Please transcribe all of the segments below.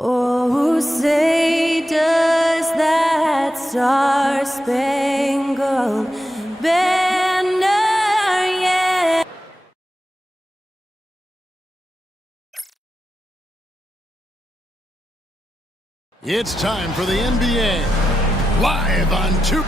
Oh, say does that star-spangled banner yet? It's time for the NBA, live on 2.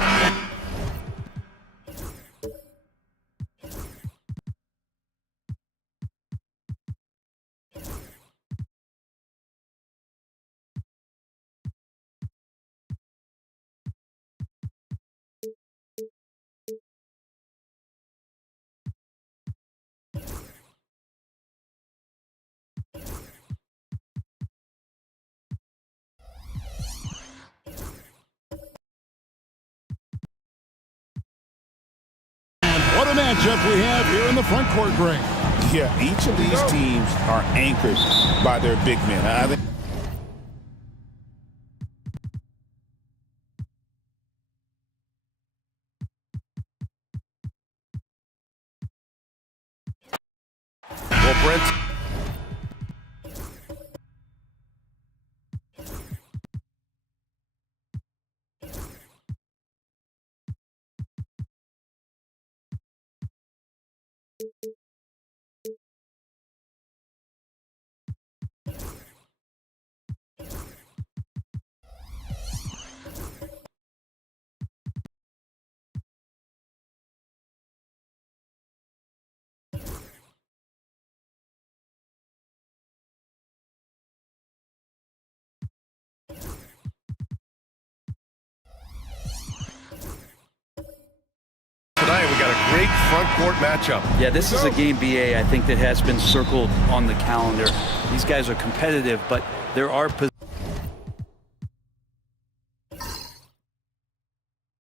What a matchup we have here in the front court, Greg. Yeah, each of these teams are anchored by their big men. I think Brent. Tonight we got a great front court matchup. Yeah, this is a game, BA, I think that has been circled on the calendar. These guys are competitive, but there are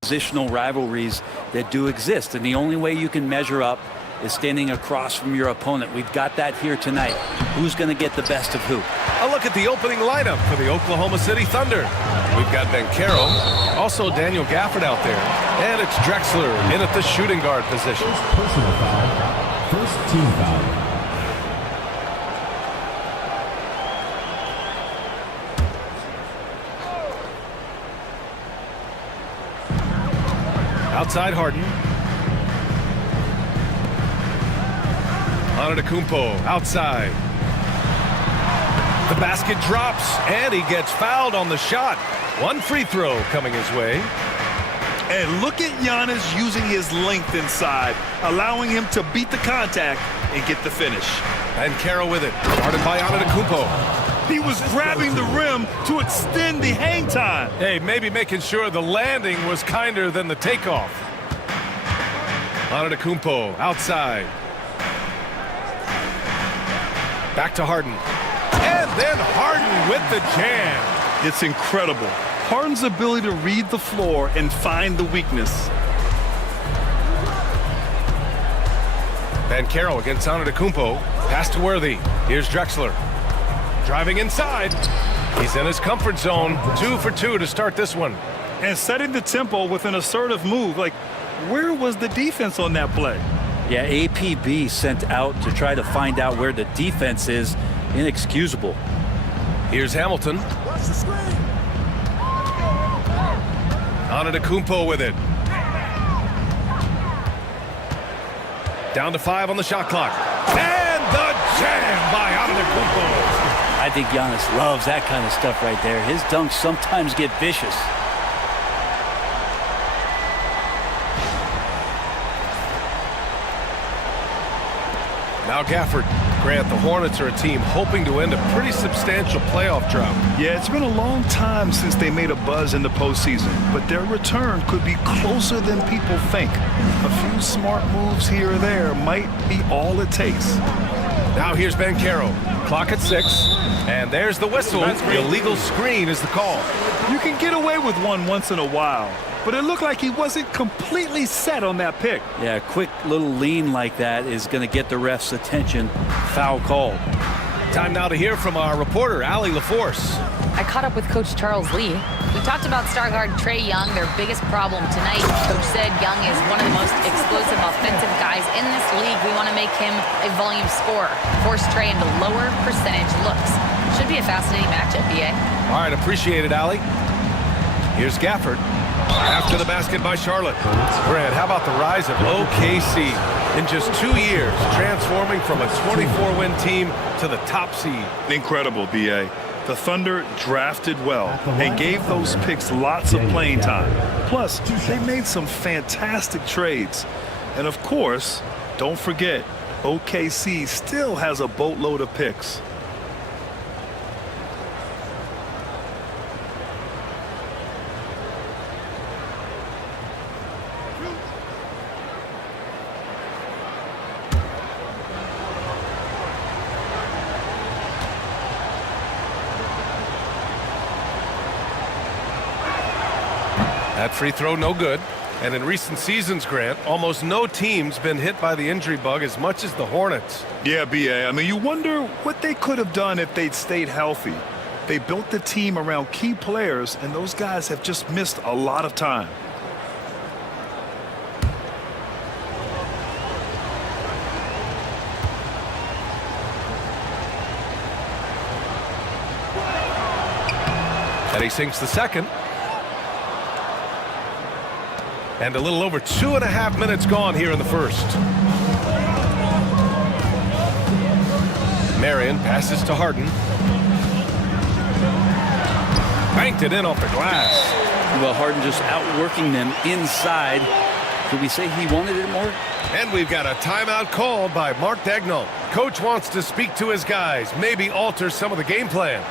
positional rivalries that do exist, and the only way you can measure up is standing across from your opponent. We've got that here tonight. Who's going to get the best of who? A look at the opening lineup for the Oklahoma City Thunder. We've got Banchero, also Daniel Gafford out there, and it's Drexler in at the shooting guard position. First personal foul. First team foul. Outside Harden. Antetokounmpo outside. The basket drops, and he gets fouled on the shot. One free throw coming his way. And look at Giannis using his length inside, allowing him to beat the contact and get the finish. And Caro with it, guarded by Antetokounmpo. He was grabbing the rim to extend the hang time. Hey, maybe making sure the landing was kinder than the takeoff. Antetokounmpo outside. Back to Harden. And then Harden with the jam. It's incredible. Harden's ability to read the floor and find the weakness. Banchero against Antetokounmpo. Pass to Worthy. Here's Drexler. Driving inside. He's in his comfort zone. 2 for 2 to start this one. And setting the tempo with an assertive move. Like, where was the defense on that play? Yeah, APB sent out to try to find out where the defense is. Inexcusable. Here's Hamilton. Antetokounmpo with it. Down to 5 on the shot clock. And the jam by Antetokounmpo. I think Giannis loves that kind of stuff right there. His dunks sometimes get vicious. Now Gafford. Grant, the Hornets are a team hoping to end a pretty substantial playoff drought. Yeah, it's been a long time since they made a buzz in the postseason, but their return could be closer than people think. A few smart moves here or there might be all it takes. Now here's Banchero. Clock at 6. And there's the whistle. Illegal screen is the call. You can get away with one once in a while, but it looked like he wasn't completely set on that pick. Yeah, a quick little lean like that is going to get the ref's attention. Foul call. Time now to hear from our reporter, Allie LaForce. I caught up with Coach Charles Lee. We talked about star guard Trae Young, their biggest problem tonight. Coach said Young is one of the most explosive offensive guys in this league. We want to make him a volume scorer, force Trae into lower percentage looks. Should be be a fascinating matchup, BA. All right, appreciate it, Allie. Here's Gafford. After the basket by Charlotte. Grant, how about the rise of OKC in just 2 years, transforming from a 24-win team to the top seed? Incredible, BA. The Thunder drafted well and gave those picks lots of playing time. Plus, they made some fantastic trades. And of course, don't forget, OKC still has a boatload of picks. That free throw no good. And in recent seasons, Grant, almost no team's been hit by the injury bug as much as the Hornets. Yeah, BA. I mean, you wonder what they could have done if they'd stayed healthy. They built the team around key players, and those guys have just missed a lot of time. And he sinks the second. And a little over 2.5 minutes gone here in the first. Marion passes to Harden. Banked it in off the glass. Well, Harden just outworking them inside. Could we say he wanted it more? And we've got a timeout called by Mark Daigneault. Coach wants to speak to his guys, maybe alter some of the game plan.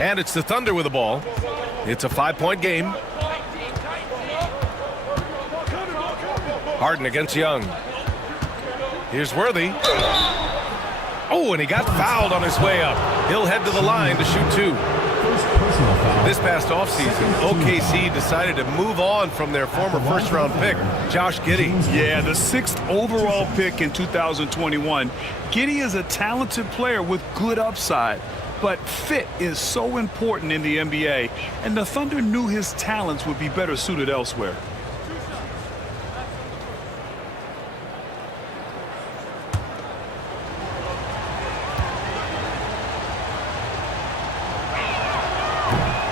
And it's the Thunder with the ball. It's a 5-point game. Harden against Young. Here's Worthy. Oh, and he got fouled on his way up. He'll head to the line to shoot 2. This past offseason, OKC decided to move on from their former first-round pick, Josh Giddey. Yeah, the 6th overall pick in 2021. Giddey is a talented player with good upside. But fit is so important in the NBA, and the Thunder knew his talents would be better suited elsewhere.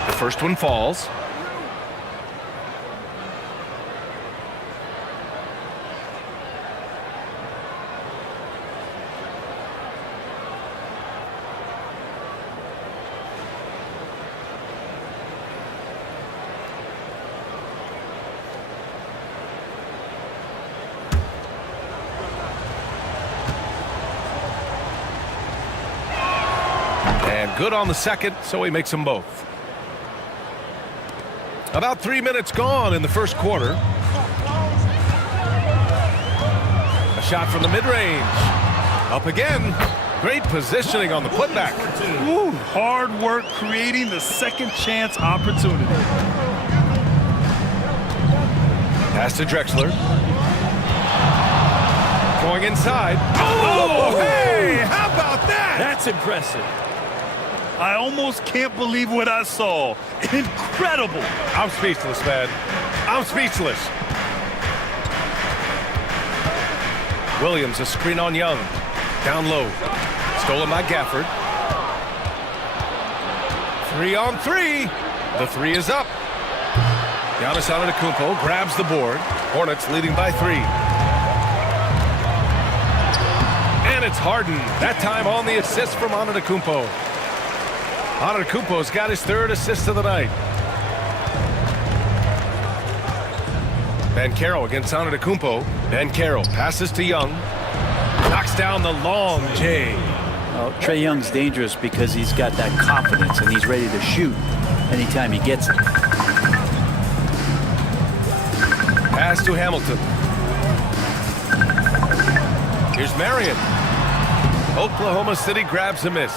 The first one falls. Good on the second, so he makes them both. About 3 minutes gone in the first quarter. A shot from the mid-range. Up again. Great positioning on the putback. Ooh, hard work creating the second chance opportunity. Pass to Drexler. inside. Oh, hey, how about that? That's impressive. I almost can't believe what I saw. Incredible. I'm speechless, man. I'm speechless. Williams, a screen on Young. Down low. Stolen by Gafford. 3-on-3. The three is up. Giannis Antetokounmpo grabs the board. Hornets leading by 3. And it's Harden. That time on the assist from Antetokounmpo. Antetokounmpo's got his 3rd assist of the night. Banchero against Antetokounmpo. Banchero passes to Young. Knocks down the long J. Well, Trae Young's dangerous because he's got that confidence and he's ready to shoot anytime he gets it. Pass to Hamilton. Here's Marion. Oklahoma City grabs a miss.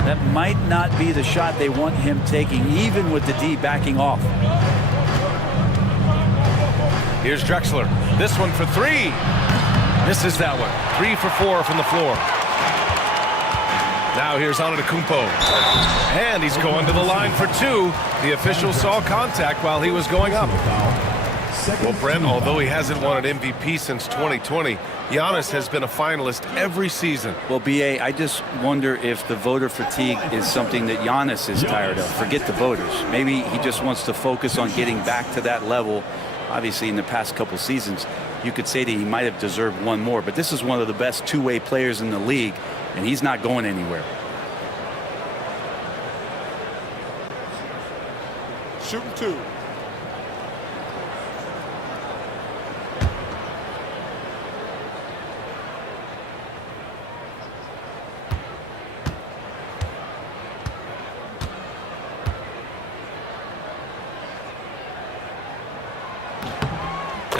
That might not be the shot they want him taking, even with the D backing off. Here's Drexler. This one for 3. Misses that one. 3 for 4 from the floor. Now here's Antetokounmpo. And he's going to the line for 2. The official saw contact while he was going up. Well, Brent, although he hasn't won an MVP since 2020, Giannis has been a finalist every season. Well, B.A., I just wonder if the voter fatigue is something that Giannis is tired of. Forget the voters. Maybe he just wants to focus on getting back to that level. Obviously, in the past couple seasons, you could say that he might have deserved one more, but this is one of the best two-way players in the league, and he's not going anywhere. Shooting 2.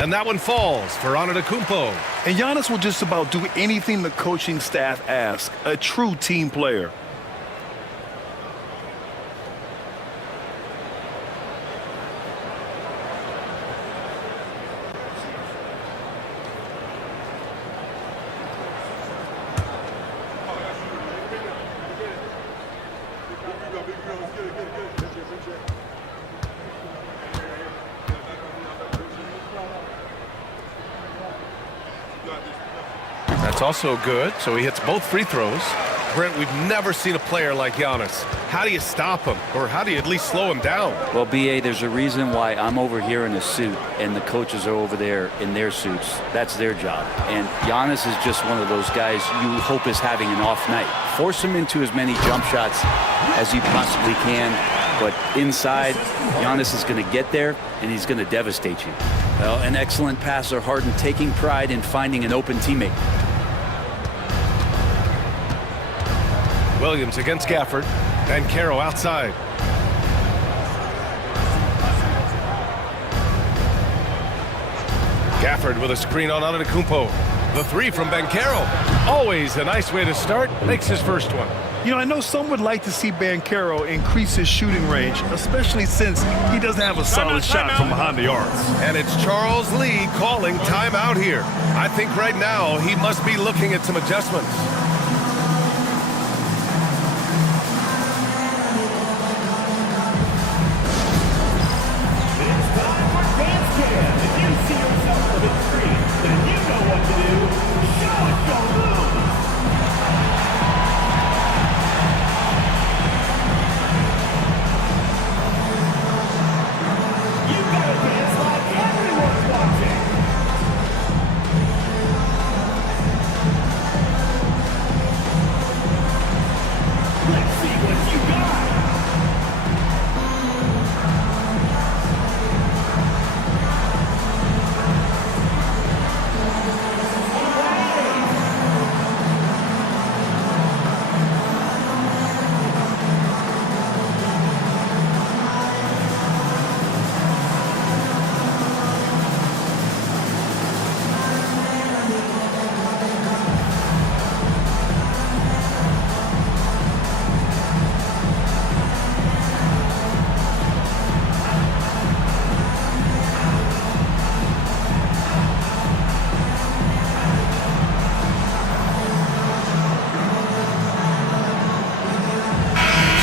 And that one falls for Antetokounmpo. And Giannis will just about do anything the coaching staff asks. A true team player. That's also good, so he hits both free throws. Brent, we've never seen a player like Giannis. How do you stop him, or how do you at least slow him down? Well, B.A., there's a reason why I'm over here in a suit and the coaches are over there in their suits. That's their job. And Giannis is just one of those guys you hope is having an off night. Force him into as many jump shots as you possibly can, but inside, Giannis is going to get there, and he's going to devastate you. Well, an excellent passer, Harden taking pride in finding an open teammate. Williams against Gafford. Banchero outside. Gafford with a screen on Antetokounmpo. The 3 from Banchero. Always a nice way to start. Makes his first one. You know, I know some would like to see Banchero increase his shooting range, especially since he doesn't have a solid shot from behind the arc. And it's Charles Lee calling timeout here. I think right now he must be looking at some adjustments.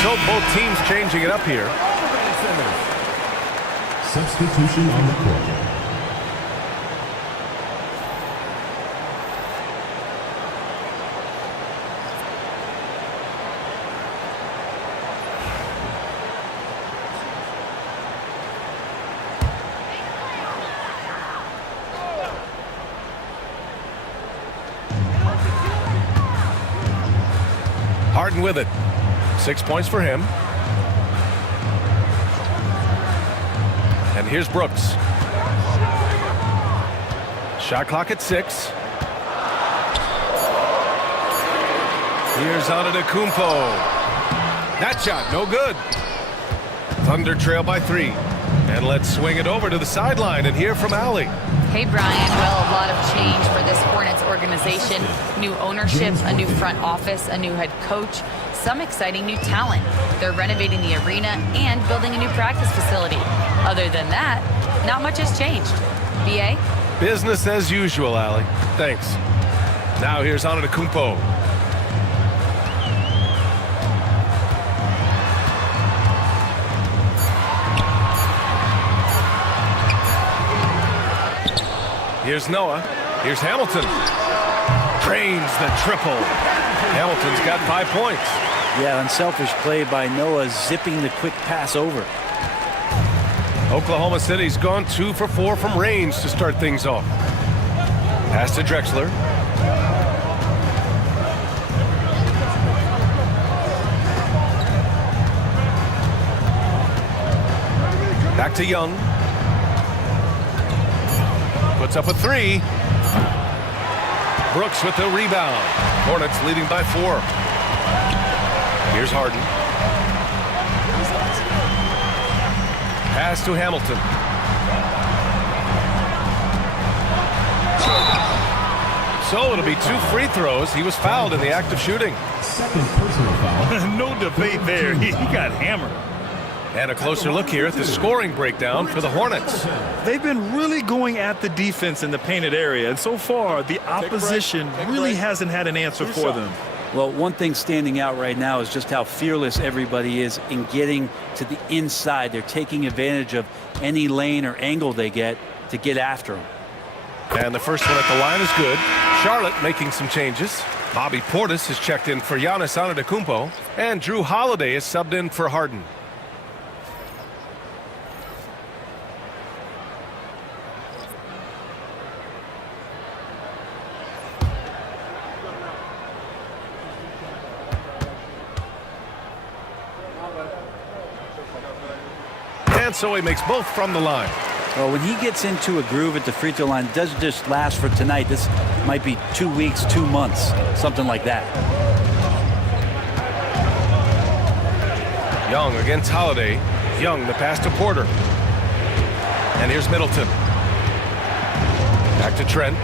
So both teams changing it up here. Substitution on the court. Harden with it. 6 points for him. And here's Brooks. Shot clock at 6. Here's Antetokounmpo. That shot, no good. Thunder trail by 3. And let's swing it over to the sideline and hear from Allie. Hey, Brian. Well, a lot of change for this Hornets organization. New ownership, a new front office, a new head coach, some exciting new talent. They're renovating the arena and building a new practice facility. Other than that, not much has changed. BA? Business as usual, Allie. Thanks. Now here's Antetokounmpo. Here's Noah. Here's Hamilton. Drains the triple. Hamilton's got 5 points. Yeah, unselfish play by Noah, zipping the quick pass over. Oklahoma City's gone 2 for 4 from range to start things off. Pass to Drexler. Back to Young. Puts up a 3. Brooks with the rebound. Hornets leading by 4. Here's Harden. Pass to Hamilton. So it'll be 2 free throws. He was fouled in the act of shooting. Second personal foul. No debate there. He got hammered. And a closer look here at the scoring breakdown for the Hornets. They've been really going at the defense in the painted area, and so far the opposition really hasn't had an answer for them. Well, one thing standing out right now is just how fearless everybody is in getting to the inside. They're taking advantage of any lane or angle they get to get after them. And the first one at the line is good. Charlotte making some changes. Bobby Portis has checked in for Giannis Antetokounmpo, and Drew Holiday is subbed in for Harden. And so he makes both from the line. Well, when he gets into a groove at the free throw line, it doesn't just last for tonight. This might be 2 weeks, 2 months, something like that. Young against Holiday. Young, the pass to Porter. And here's Middleton. Back to Trent.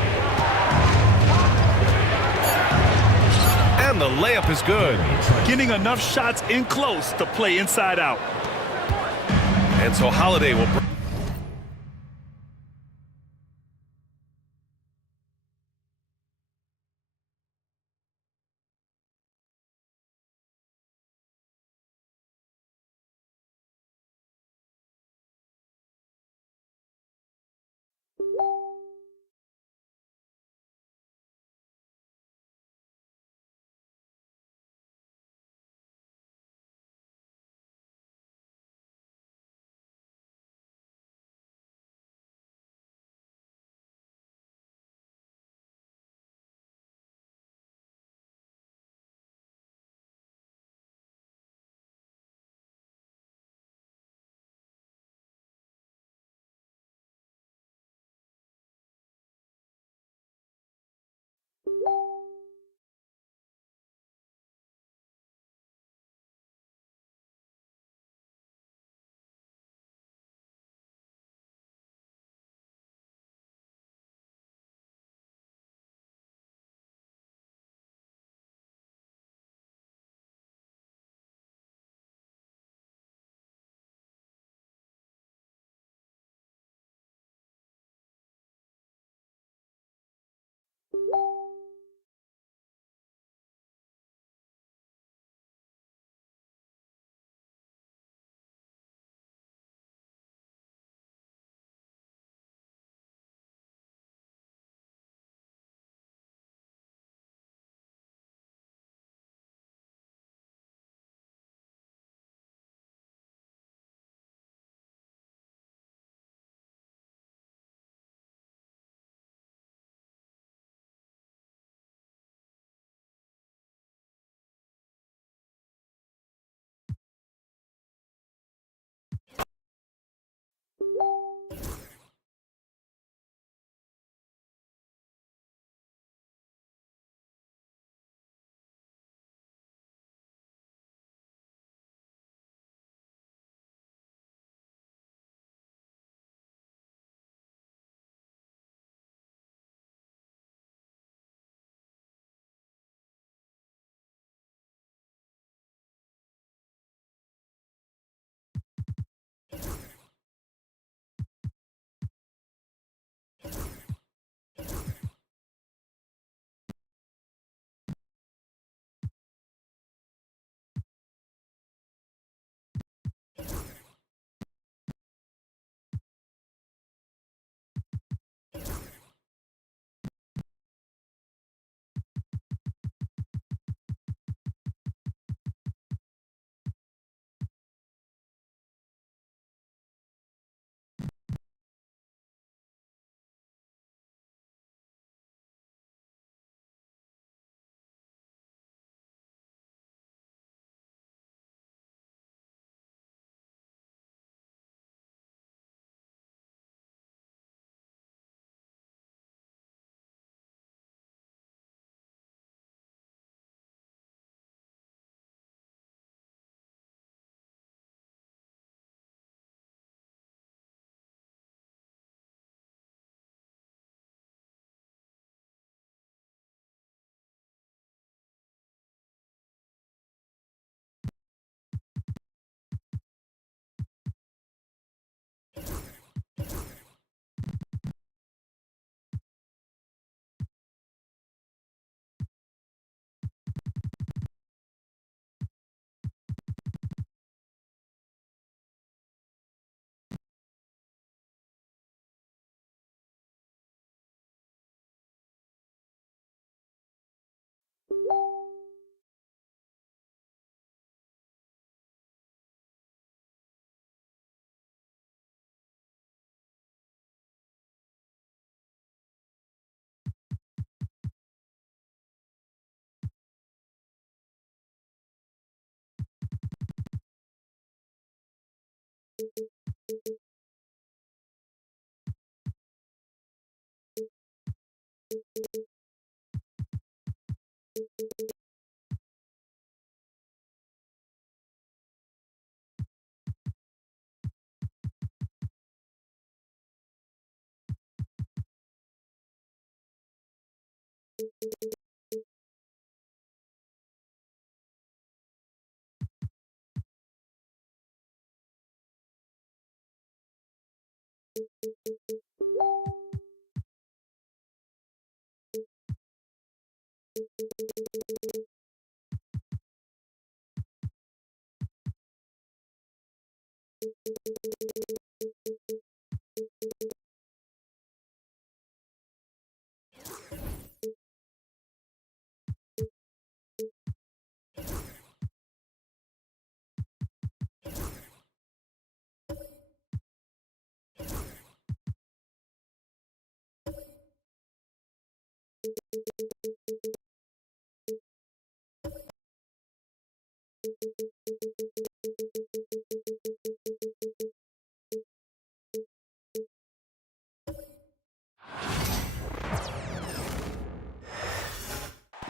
And the layup is good. Getting enough shots in close to play inside out. And so Holiday will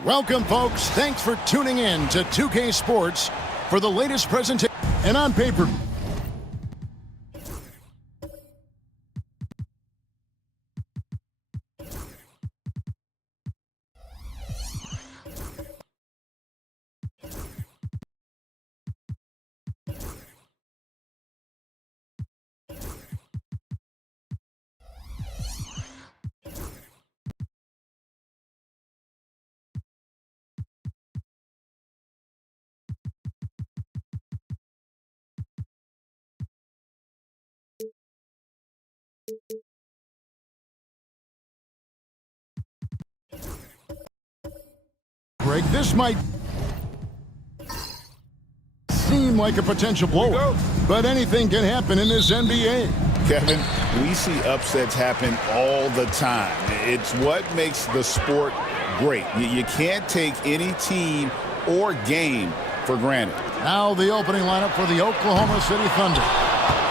Welcome, folks. Thanks for tuning in to 2K Sports for the latest presentation and on paper. Greg, this might seem like a potential blowout, but anything can happen in this NBA. Kevin, we see upsets happen all the time. It's what makes the sport great. You can't take any team or game for granted. Now the opening lineup for the Oklahoma City Thunder.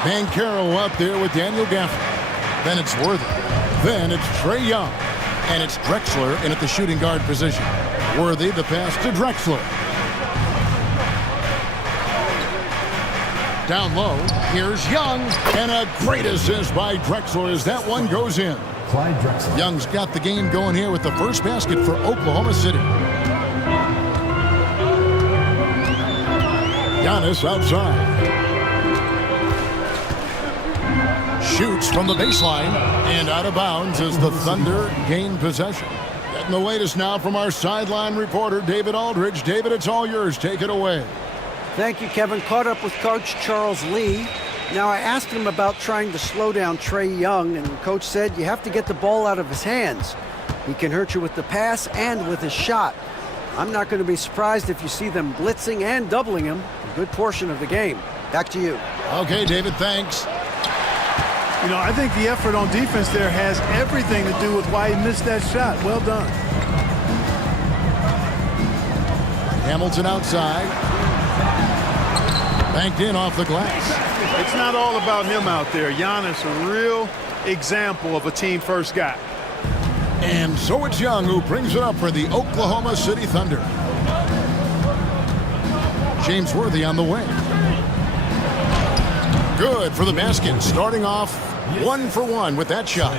Banchero up there with Daniel Gafford. Then it's Worthy. Then it's Trae Young. And it's Drexler in at the shooting guard position. Worthy, the pass to Drexler. Down low, here's Young. And a great assist by Drexler as that one goes in. Clyde Drexler. Young's got the game going here with the first basket for Oklahoma City. Giannis outside. Shoots from the baseline and out of bounds as the Thunder gain possession. Getting the latest now from our sideline reporter, David Aldridge. David, it's all yours. Take it away. Thank you, Kevin. Caught up with Coach Charles Lee. Now, I asked him about trying to slow down Trae Young, and Coach said you have to get the ball out of his hands. He can hurt you with the pass and with his shot. I'm not going to be surprised if you see them blitzing and doubling him a good portion of the game. Back to you. Okay, David, thanks. You know, I think the effort on defense there has everything to do with why he missed that shot. Well done. Hamilton outside. Banked in off the glass. It's not all about him out there. Giannis, a real example of a team-first guy. And so it's Young who brings it up for the Oklahoma City Thunder. James Worthy on the way. Good for the basket, starting off 1 for 1 with that shot.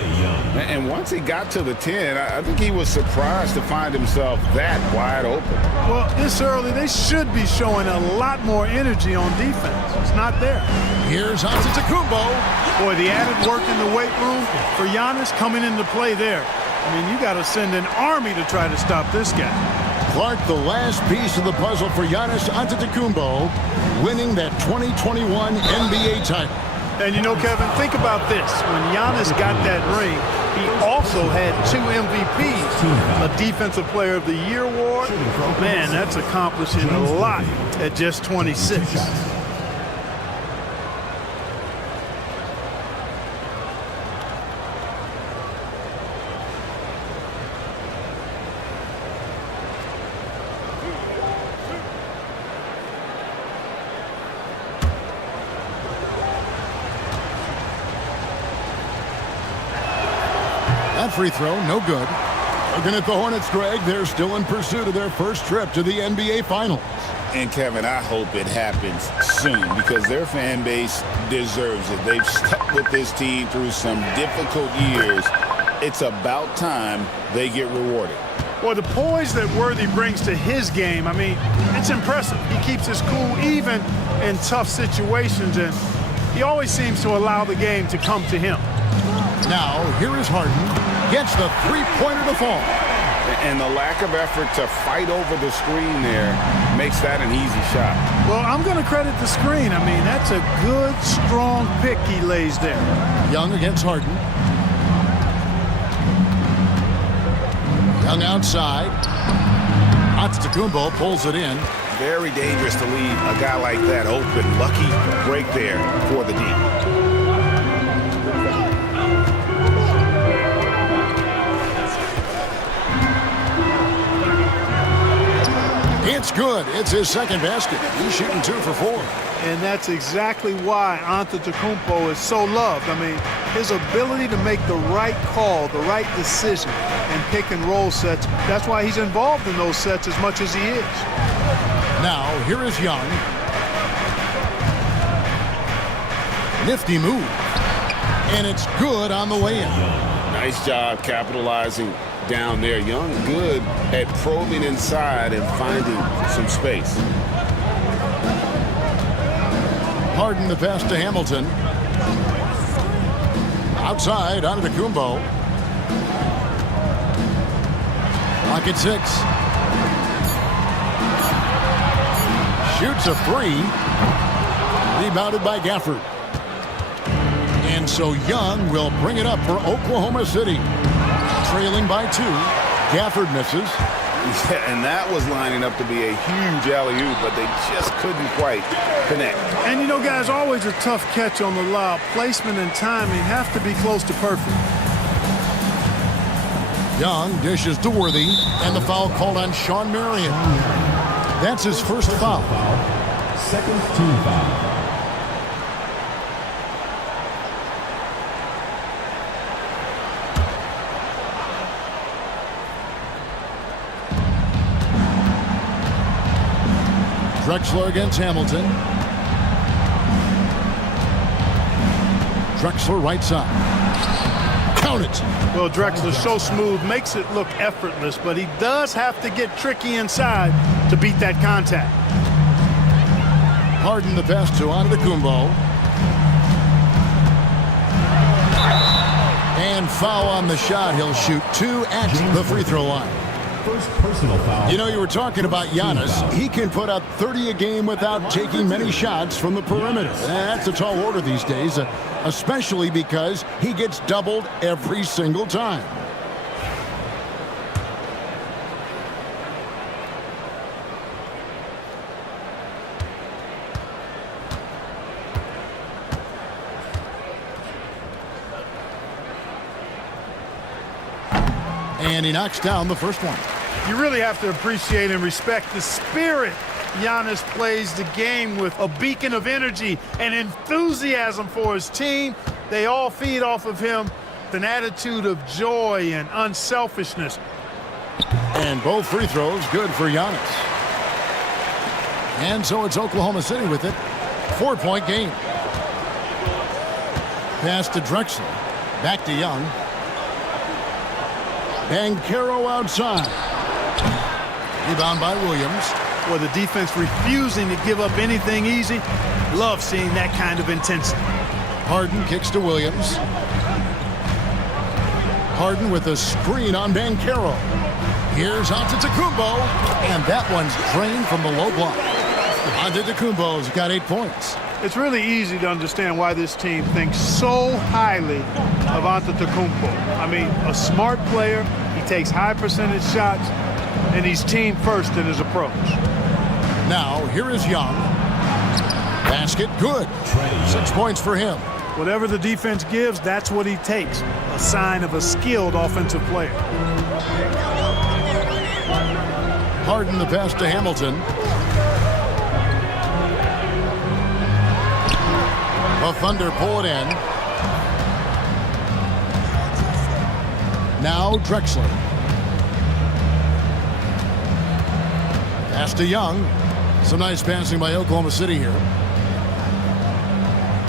And once he got to the 10, I think he was surprised to find himself that wide open. Well, this early, they should be showing a lot more energy on defense. It's not there. Here's Antetokounmpo. Boy, the added work in the weight room for Giannis coming into play there. I mean, you got to send an army to try to stop this guy. Clark, the last piece of the puzzle for Giannis Antetokounmpo, winning that 2021 NBA title. And you know, Kevin, think about this. When Giannis got that ring, he also had 2 MVPs, a Defensive Player of the Year award. Man, that's accomplishing a lot at just 26. That free throw, no good. Looking at the Hornets, Greg, they're still in pursuit of their first trip to the NBA Finals. And, Kevin, I hope it happens soon because their fan base deserves it. They've stuck with this team through some difficult years. It's about time they get rewarded. Well, the poise that Worthy brings to his game, I mean, it's impressive. He keeps his cool even in tough situations, and he always seems to allow the game to come to him. Now, here is Harden. Gets the three-pointer to fall. And the lack of effort to fight over the screen there makes that an easy shot. Well, I'm going to credit the screen. I mean, that's a good, strong pick he lays there. Young against Harden. Young outside. Antetokounmpo pulls it in. Very dangerous to leave a guy like that open. Lucky break there for the D. It's good. It's his second basket. He's shooting 2 for 4. And that's exactly why Antetokounmpo is so loved. I mean, his ability to make the right call, the right decision, and pick and roll sets, that's why he's involved in those sets as much as he is. Now, here is Young. Nifty move. And it's good on the way in. Nice job capitalizing down there. Young good at probing inside and finding some space. Harden the pass to Hamilton. Outside, Antetokounmpo. Clock at 6. Shoots a 3. Rebounded by Gafford. And so Young will bring it up for Oklahoma City. Trailing by 2. Gafford misses. Yeah, and that was lining up to be a huge alley-oop, but they just couldn't quite connect. And you know, guys, always a tough catch on the lob. Placement and timing have to be close to perfect. Young dishes to Worthy, and the foul called on Sean Marion. That's his first foul. Second team foul. Drexler against Hamilton. Drexler right side. Count it. Well, Drexler's so smooth, makes it look effortless, but he does have to get tricky inside to beat that contact. Harden the pass to Antetokounmpo. And foul on the shot. He'll shoot 2 at the free throw line. First personal foul. You know, you were talking about Giannis. He can put up 30 a game without taking many shots from the perimeter. That's a tall order these days, especially because he gets doubled every single time. And he knocks down the first one. You really have to appreciate and respect the spirit Giannis plays the game with. A beacon of energy and enthusiasm for his team. They all feed off of him with an attitude of joy and unselfishness. And both free throws good for Giannis. And so it's Oklahoma City with it. 4-point game. Pass to Drexler. Back to Young. Bankero outside. Rebound by Williams. Well, the defense refusing to give up anything easy. Love seeing that kind of intensity. Harden kicks to Williams. Harden with a screen on Bankero. Here's Antetokounmpo, and that one's drained from the low block. Antetokounmpo's got 8 points. It's really easy to understand why this team thinks so highly of Antetokounmpo. I mean, a smart player, he takes high percentage shots, and he's team first in his approach. Now, here is Young. Basket good. 6 points for him. Whatever the defense gives, that's what he takes. A sign of a skilled offensive player. Harden the pass to Hamilton. The Thunder pull it in. Now Drexler. Pass to Young. Some nice passing by Oklahoma City here.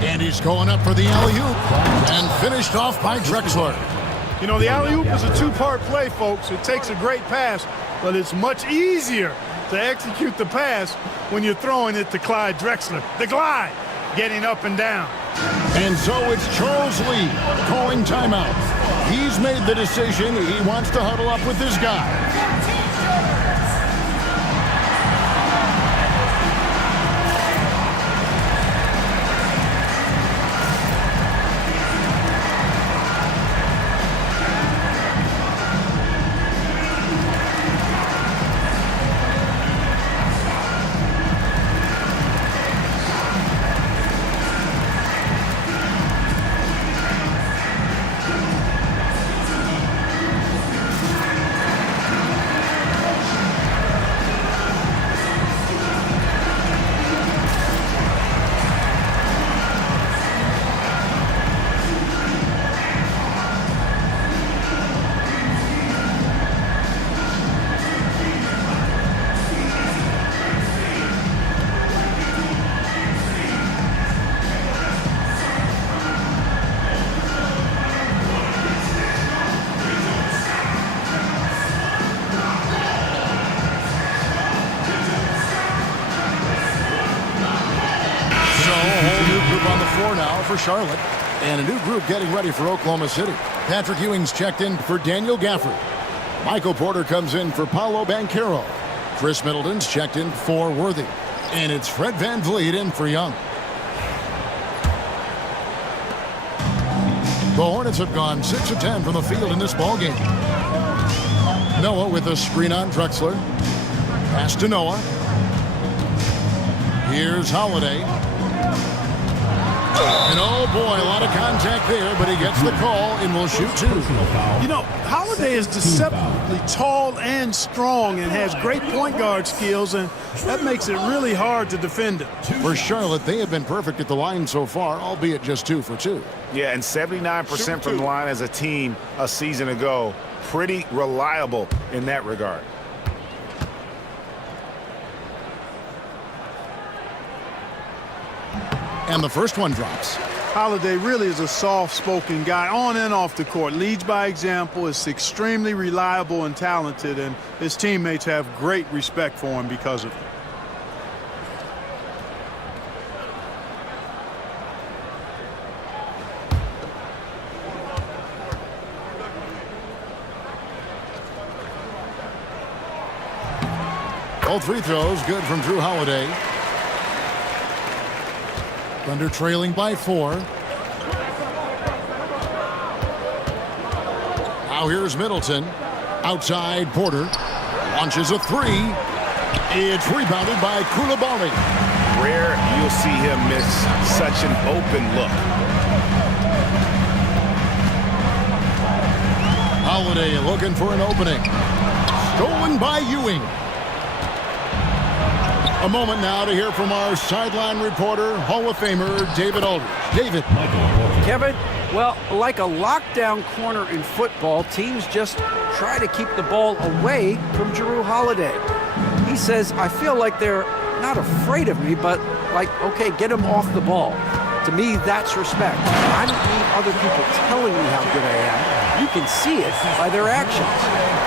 And he's going up for the alley-oop. And finished off by Drexler. You know, the alley-oop is a two-part play, folks. It takes a great pass, but it's much easier to execute the pass when you're throwing it to Clyde Drexler. The glide, getting up and down. And so it's Charles Lee calling timeout. He's made the decision. He wants to huddle up with this guy. For Charlotte, and a new group getting ready for Oklahoma City. Patrick Ewing's checked in for Daniel Gafford. Michael Porter comes in for Paolo Banchero. Chris Middleton's checked in for Worthy. And it's Fred VanVleet in for Young. The Hornets have gone 6 of 10 from the field in this ballgame. Noah with a screen on Drexler. Pass to Noah. Here's Holiday. And oh boy, a lot of contact there, but he gets the call and will shoot two. You know, Holiday is deceptively tall and strong and has great point guard skills, and that makes it really hard to defend him. For Charlotte, they have been perfect at the line so far, albeit just 2 for 2. Yeah, and 79% from the line as a team a season ago. Pretty reliable in that regard. And the first one drops. Holiday really is a soft-spoken guy on and off the court. Leads by example, is extremely reliable and talented, and his teammates have great respect for him because of it. All 3 throws good from Drew Holiday. Thunder trailing by 4. Now here's Middleton. Outside Porter. Launches a 3. It's rebounded by Coulibaly. Rare you'll see him miss such an open look. Holiday looking for an opening. Stolen by Ewing. A moment now to hear from our sideline reporter, Hall of Famer David Aldridge. David. Kevin, well, like a lockdown corner in football, teams just try to keep the ball away from Jrue Holiday. He says, I feel like they're not afraid of me, but like, okay, get him off the ball. To me, that's respect. I don't need other people telling me how good I am. You can see it by their actions.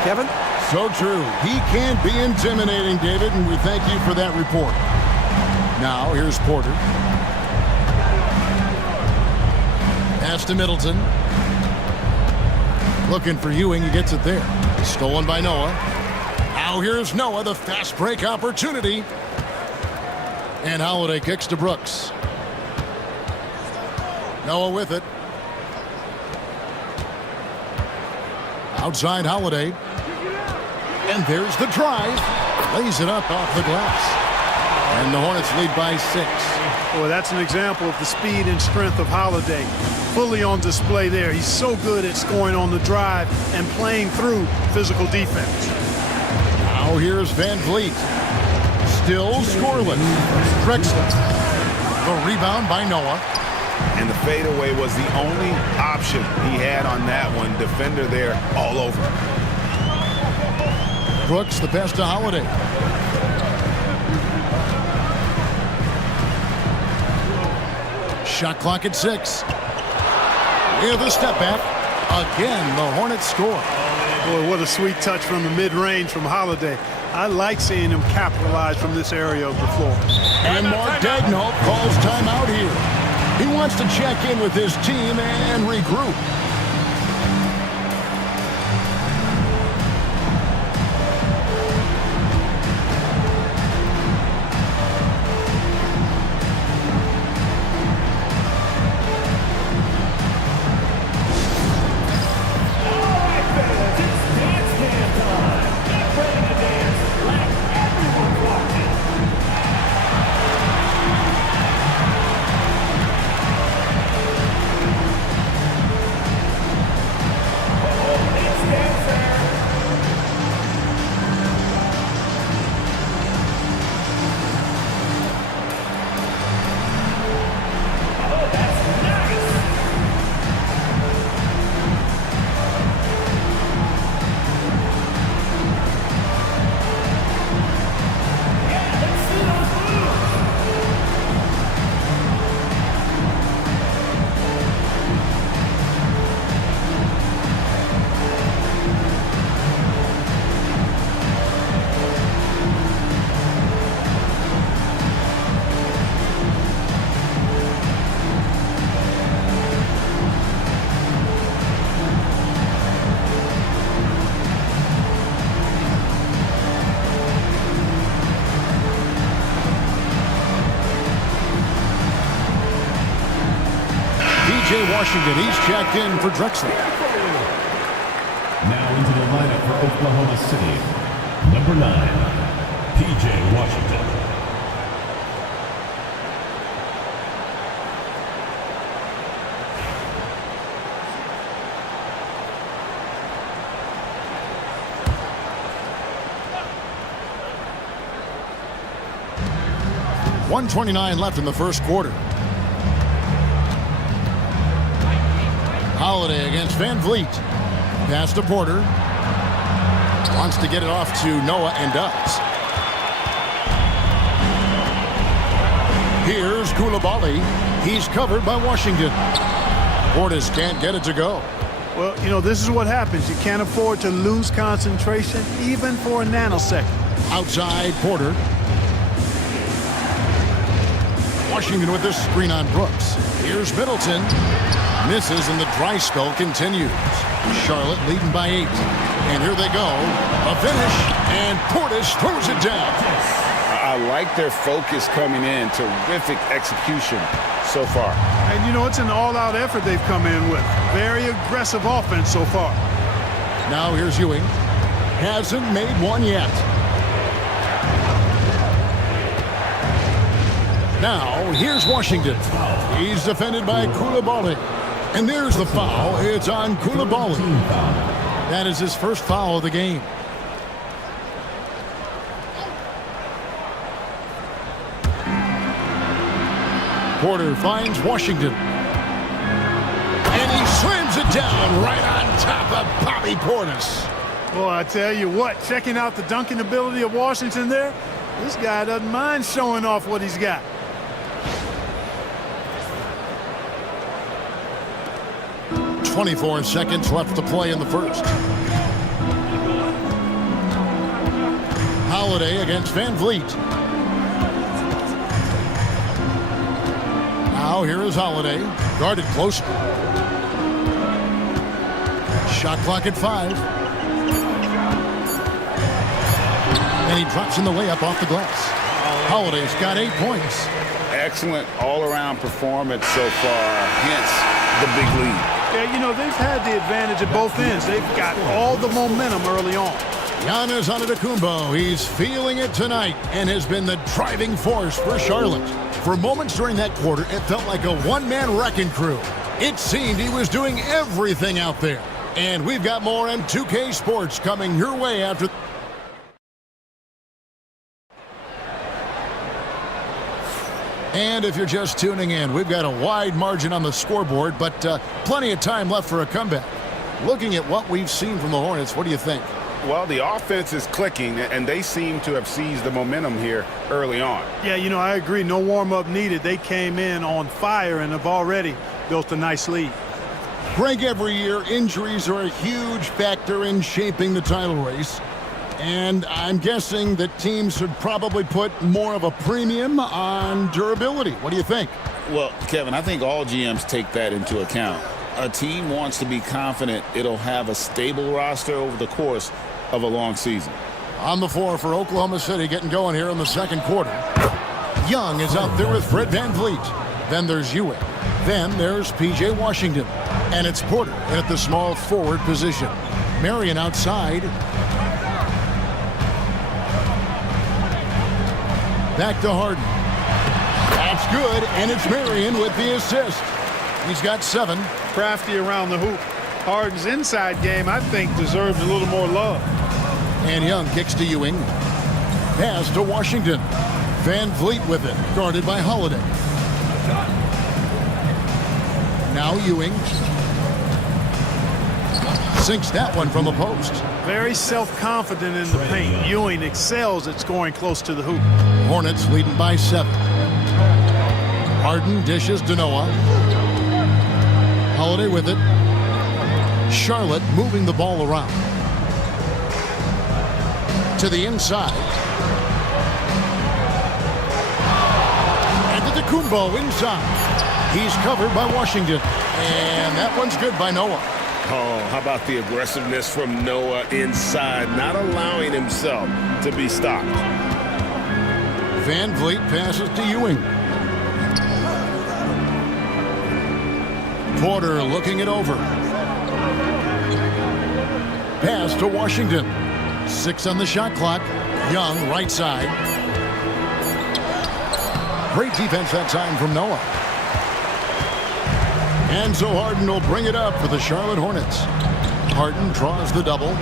Kevin? So true. He can't be intimidating, David, and we thank you for that report. Now, here's Porter. Pass to Middleton. Looking for Ewing. He gets it there. Stolen by Noah. Now here's Noah, the fast break opportunity. And Holiday kicks to Brooks. Noah with it. Outside Holiday. And there's the drive. Lays it up off the glass. And the Hornets lead by 6. Boy, that's an example of the speed and strength of Holiday. Fully on display there. He's so good at scoring on the drive and playing through physical defense. Now here's VanVleet. Still scoreless. Drexler. The rebound by Noah. And the fadeaway was the only option he had on that one. Defender there all over. Brooks, the pass to Holiday. Shot clock at 6. With a step back. Again, the Hornets score. Boy, what a sweet touch from the mid-range from Holiday. I like seeing him capitalize from this area of the floor. And Mark Daigneault calls timeout here. He wants to check in with his team and regroup. Washington, he's checked in for Drexler. Now into the lineup for Oklahoma City. Number 9, P.J. Washington. .129 left in the first quarter. Holiday against Van Vliet. Pass to Porter. Wants to get it off to Noah and does. Here's Koulibaly. He's covered by Washington. Portis can't get it to go. Well, you know, this is what happens. You can't afford to lose concentration even for a nanosecond. Outside Porter. Washington with this screen on Brooks. Here's Middleton. Misses and the dry spell continues. Charlotte leading by 8. And here they go. A finish. And Portis throws it down. I like their focus coming in. Terrific execution so far. And, you know, it's an all-out effort they've come in with. Very aggressive offense so far. Now here's Ewing. Hasn't made one yet. Now here's Washington. He's defended by Koulibaly. And there's the foul. It's on Koulibaly. That is his first foul of the game. Porter finds Washington. And he slams it down right on top of Bobby Portis. Well, I tell you what, checking out the dunking ability of Washington there, this guy doesn't mind showing off what he's got. .24 seconds left to play in the first. Holiday against Van Vliet. Now here is Holiday, guarded closer. Shot clock at 5. And he drops in the layup off the glass. Holiday's got 8 points. Excellent all-around performance so far, hence the big lead. Yeah, you know, they've had the advantage at both ends. They've got all the momentum early on. Giannis Antetokounmpo, he's feeling it tonight and has been the driving force for Charlotte. For moments during that quarter, it felt like a one-man wrecking crew. It seemed he was doing everything out there. And we've got more M2K Sports coming your way after. And if you're just tuning in, we've got a wide margin on the scoreboard, but plenty of time left for a comeback. Looking at what we've seen from the Hornets, what do you think? Well, the offense is clicking, and they seem to have seized the momentum here early on. Yeah, you know, I agree. No warm-up needed. They came in on fire and have already built a nice lead. Greg, every year, injuries are a huge factor in shaping the title race. And I'm guessing that teams should probably put more of a premium on durability. What do you think? Well, Kevin, I think all GMs take that into account. A team wants to be confident it'll have a stable roster over the course of a long season. On the floor for Oklahoma City, getting going here in the second quarter. Young is out there with Fred VanVleet. Then there's Ewing. Then there's P.J. Washington. And it's Porter at the small forward position. Marion outside. Back to Harden. That's good, and it's Marion with the assist. He's got 7. Crafty around the hoop. Harden's inside game, I think, deserves a little more love. And Young kicks to Ewing. Pass to Washington. VanVleet with it, guarded by Holiday. Now Ewing. Sinks that one from the post. Very self-confident in the paint. Ewing excels at scoring close to the hoop. Hornets leading by 7. Harden dishes to Noah. Holiday with it. Charlotte moving the ball around. To the inside. And to Kumbo inside. He's covered by Washington. And that one's good by Noah. Oh, how about the aggressiveness from Noah inside, not allowing himself to be stopped. VanVleet passes to Ewing. Porter looking it over. Pass to Washington. 6 on the shot clock. Young, right side. Great defense that time from Noah. And so Harden will bring it up for the Charlotte Hornets. Harden draws the double.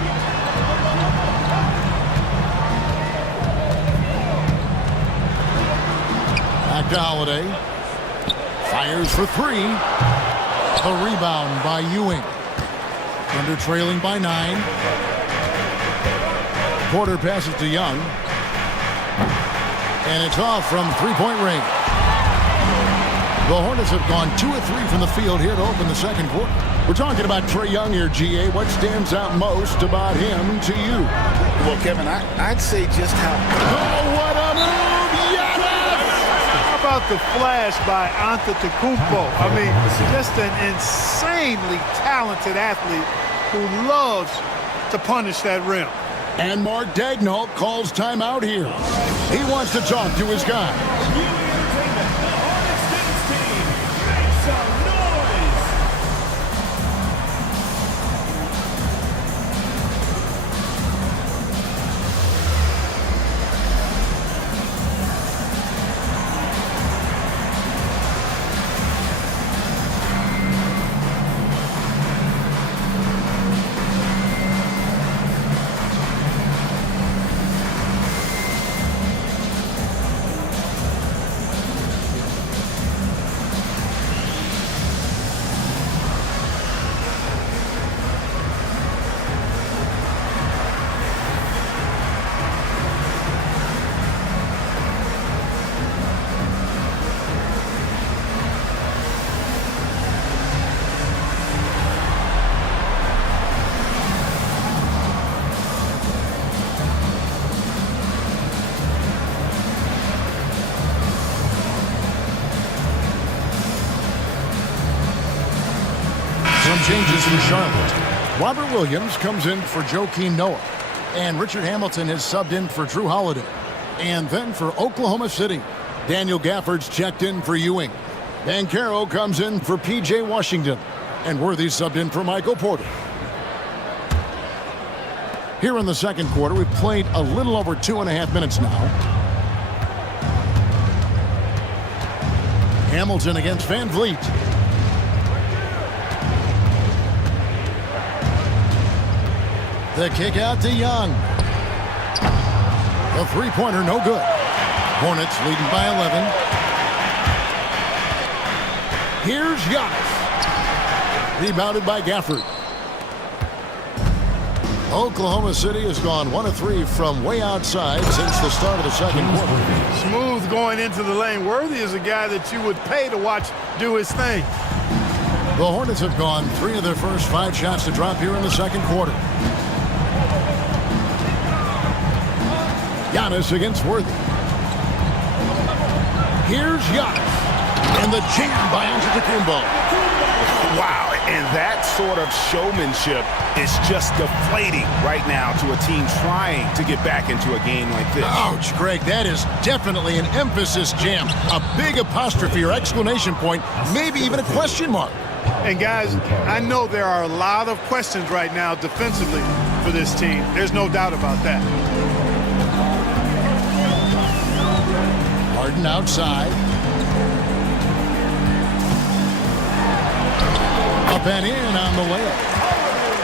Back to Holiday. Fires for 3. A rebound by Ewing. Under trailing by 9. Porter passes to Young. And it's off from three-point range. The Hornets have gone 2 of 3 from the field here to open the second quarter. We're talking about Trae Young here, GA. What stands out most about him to you? Well, Kevin, I'd say just how... Oh, what a move! Yes! How about the flash by Antetokounmpo? I mean, just an insanely talented athlete who loves to punish that rim. And Mark Daigneault calls timeout here. He wants to talk to his guy. Changes for Charlotte. Robert Williams comes in for Joakim Noah. And Richard Hamilton has subbed in for Drew Holiday. And then for Oklahoma City, Daniel Gafford's checked in for Ewing. Banchero comes in for P.J. Washington. And Worthy subbed in for Michael Porter. Here in the second quarter, we've played a little over 2.5 minutes now. Hamilton against VanVleet. The kick out to Young. The three-pointer, no good. Hornets leading by 11. Here's Giannis. Rebounded by Gafford. Oklahoma City has gone 1 of 3 from way outside since the start of the second quarter. Smooth going into the lane. Worthy is a guy that you would pay to watch do his thing. The Hornets have gone 3 of their first 5 shots to drop here in the second quarter. Giannis against Worthy. Here's Giannis. And the jam by Antetokounmpo. Wow, and that sort of showmanship is just deflating right now to a team trying to get back into a game like this. Ouch, Greg, that is definitely an emphasis jam. A big apostrophe or exclamation point, maybe even a question mark. And guys, I know there are a lot of questions right now defensively for this team. There's no doubt about that. Harden outside. Up and in on the layup.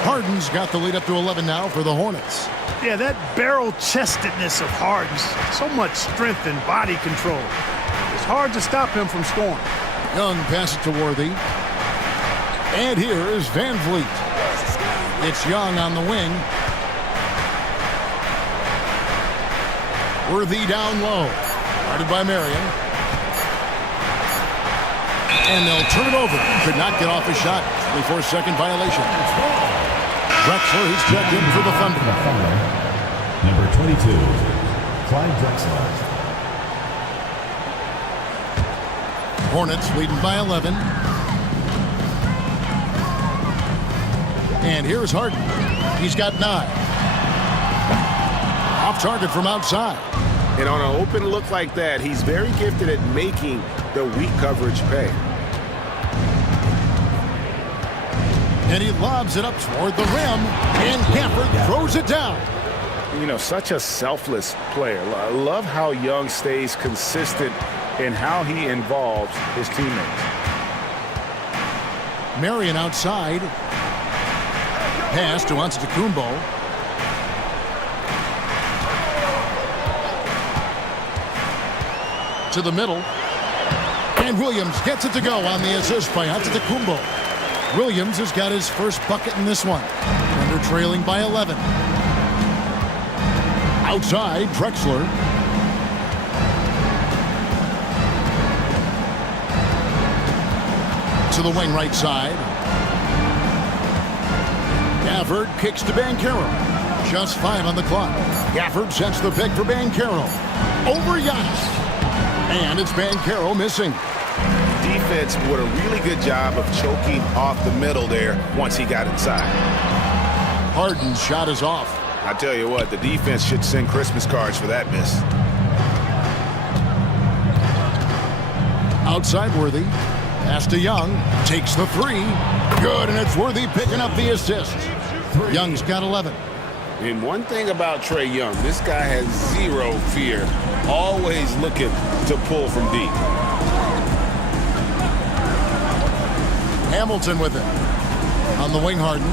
Harden's got the lead up to 11 now for the Hornets. Yeah, that barrel-chestedness of Harden's, so much strength and body control. It's hard to stop him from scoring. Young passes to Worthy. And here is Van Vliet. It's Young on the wing. Worthy down low. Guarded by Marion. And they'll turn it over. Could not get off his shot. 24-second violation. Drexler, he's checked in for the Thunder. Number 22, Clyde Drexler. Hornets leading by 11. And here's Harden. He's got 9. Off target from outside. And on an open look like that, he's very gifted at making the weak coverage pay. And he lobs it up toward the rim. And Gafford throws it down. You know, such a selfless player. I love how Young stays consistent in how he involves his teammates. Marion outside. Pass to Antetokounmpo. To the middle. And Williams gets it to go on the assist by Antetokounmpo. Williams has got his first bucket in this one. Thunder trailing by 11. Outside, Drexler. To the wing right side. Gafford kicks to Banchero. Just 5 on the clock. Gafford sets the pick for Banchero. Over Giannis. And it's Banchero missing. Defense did a really good job of choking off the middle there once he got inside. Harden's shot is off. I tell you what, the defense should send Christmas cards for that miss. Outside Worthy. Pass to Young. Takes the 3. Good, and it's Worthy picking up the assist. Young's got 11. And one thing about Trae Young, this guy has 0 fear. Always looking to pull from deep. Hamilton with it. On the wing, Harden.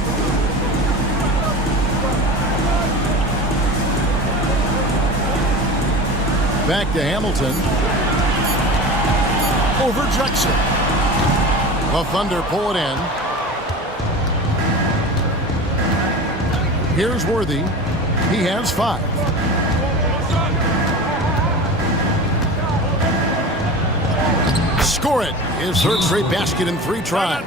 Back to Hamilton. Over Drexler. The Thunder pull it in. Here's Worthy. He has 5. Score it. His third straight basket in 3 tries.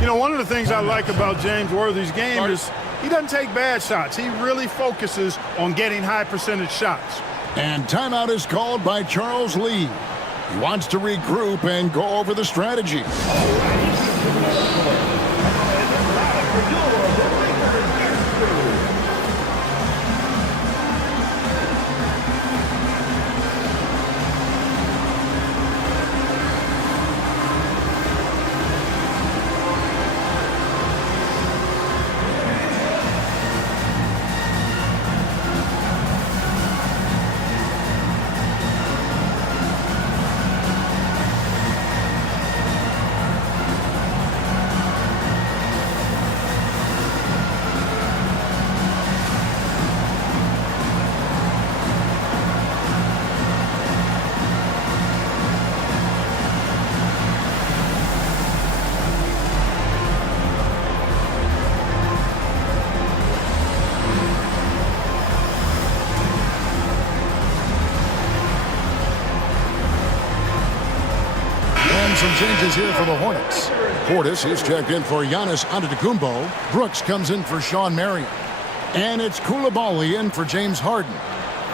You know, one of the things I like about James Worthy's game is he doesn't take bad shots. He really focuses on getting high percentage shots. And timeout is called by Charles Lee. He wants to regroup and go over the strategy. And some changes here for the Hornets. Portis is checked in for Giannis Antetokounmpo. Brooks comes in for Sean Marion. And it's Koulibaly in for James Harden.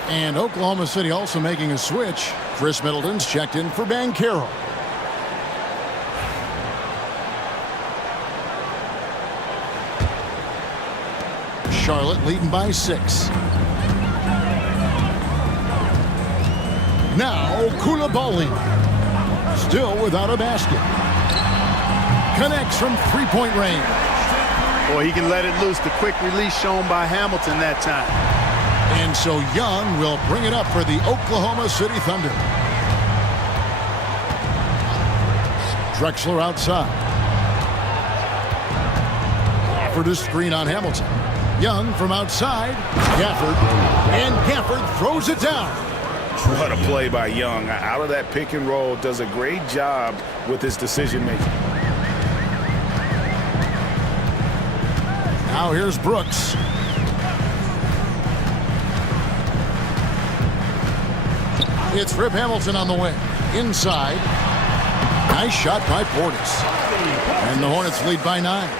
And Oklahoma City also making a switch. Chris Middleton's checked in for Banchero. Charlotte leading by 6. Now Koulibaly. Still without a basket. Connects from three-point range. Boy, he can let it loose. The quick release shown by Hamilton that time. And so Young will bring it up for the Oklahoma City Thunder. Drexler outside. Offered a screen on Hamilton. Young from outside. Gafford. And Gafford throws it down. What a play by Young. Out of that pick and roll, does a great job with his decision making. Now here's Brooks. It's Rip Hamilton on the wing. Inside. Nice shot by Portis. And the Hornets lead by 9.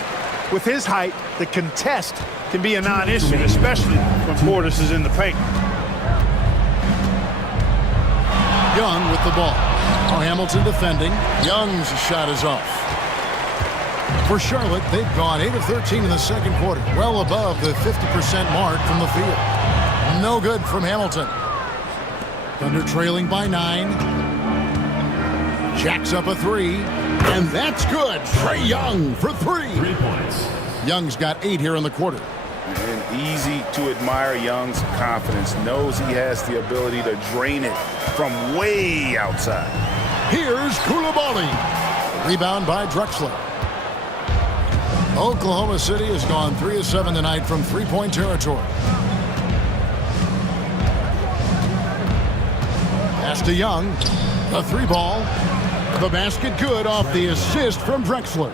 With his height, the contest can be a non-issue, especially when Portis is in the paint. Young with the ball. Now Hamilton defending. Young's shot is off. For Charlotte, they've gone 8 of 13 in the second quarter, well above the 50% mark from the field. No good from Hamilton. Thunder trailing by 9. Jacks up a 3, and that's good. Trae Young for 3. 3 points. Young's got 8 here in the quarter. And easy to admire Young's confidence. Knows he has the ability to drain it from way outside. Here's Koulibaly. Rebound by Drexler. Oklahoma City has gone 3 of 7 tonight from three-point territory. Pass to Young. The 3-ball. The basket good off the assist from Drexler.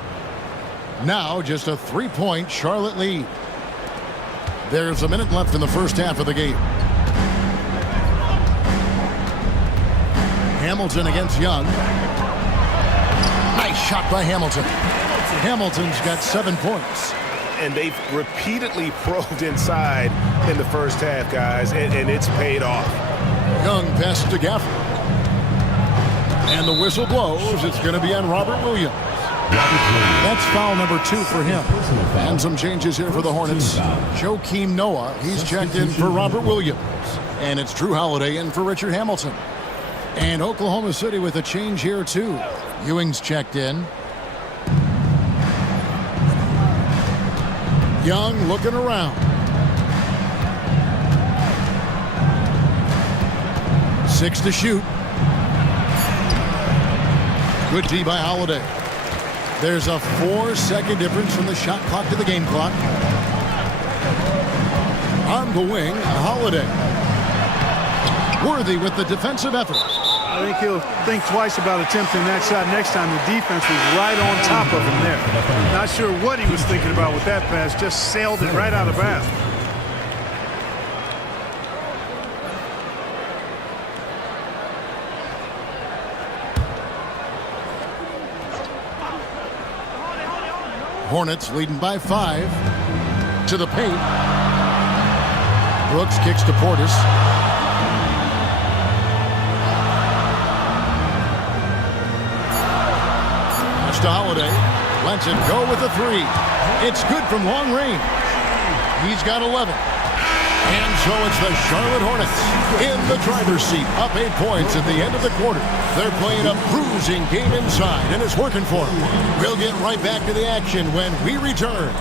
Now just a 3-point Charlotte lead. There's a minute left in the first half of the game. Hamilton against Young. Nice shot by Hamilton. Hamilton's got 7 points. And they've repeatedly probed inside in the first half, guys, and it's paid off. Young passes to Gafford. And the whistle blows. It's going to be on Robert Williams. That's foul number 2 for him. And some changes here for the Hornets. Joakim Noah, he's checked in for Robert Williams. And it's Drew Holiday in for Richard Hamilton. And Oklahoma City with a change here too. Ewing's checked in. Young looking around. 6 to shoot. Good D by Holiday. There's a 4-second difference from the shot clock to the game clock. On the wing, Holiday. Worthy with the defensive effort. I think he'll think twice about attempting that shot next time. The defense was right on top of him there. Not sure what he was thinking about with that pass. Just sailed it right out of bounds. Hornets leading by 5. To the paint. Brooks kicks to Portis. Pass to Holiday. Lets it go with a 3. It's good from long range. He's got 11. And so it's the Charlotte Hornets in the driver's seat, up 8 points at the end of the quarter. They're playing a bruising game inside, and it's working for them. We'll get right back to the action when we return.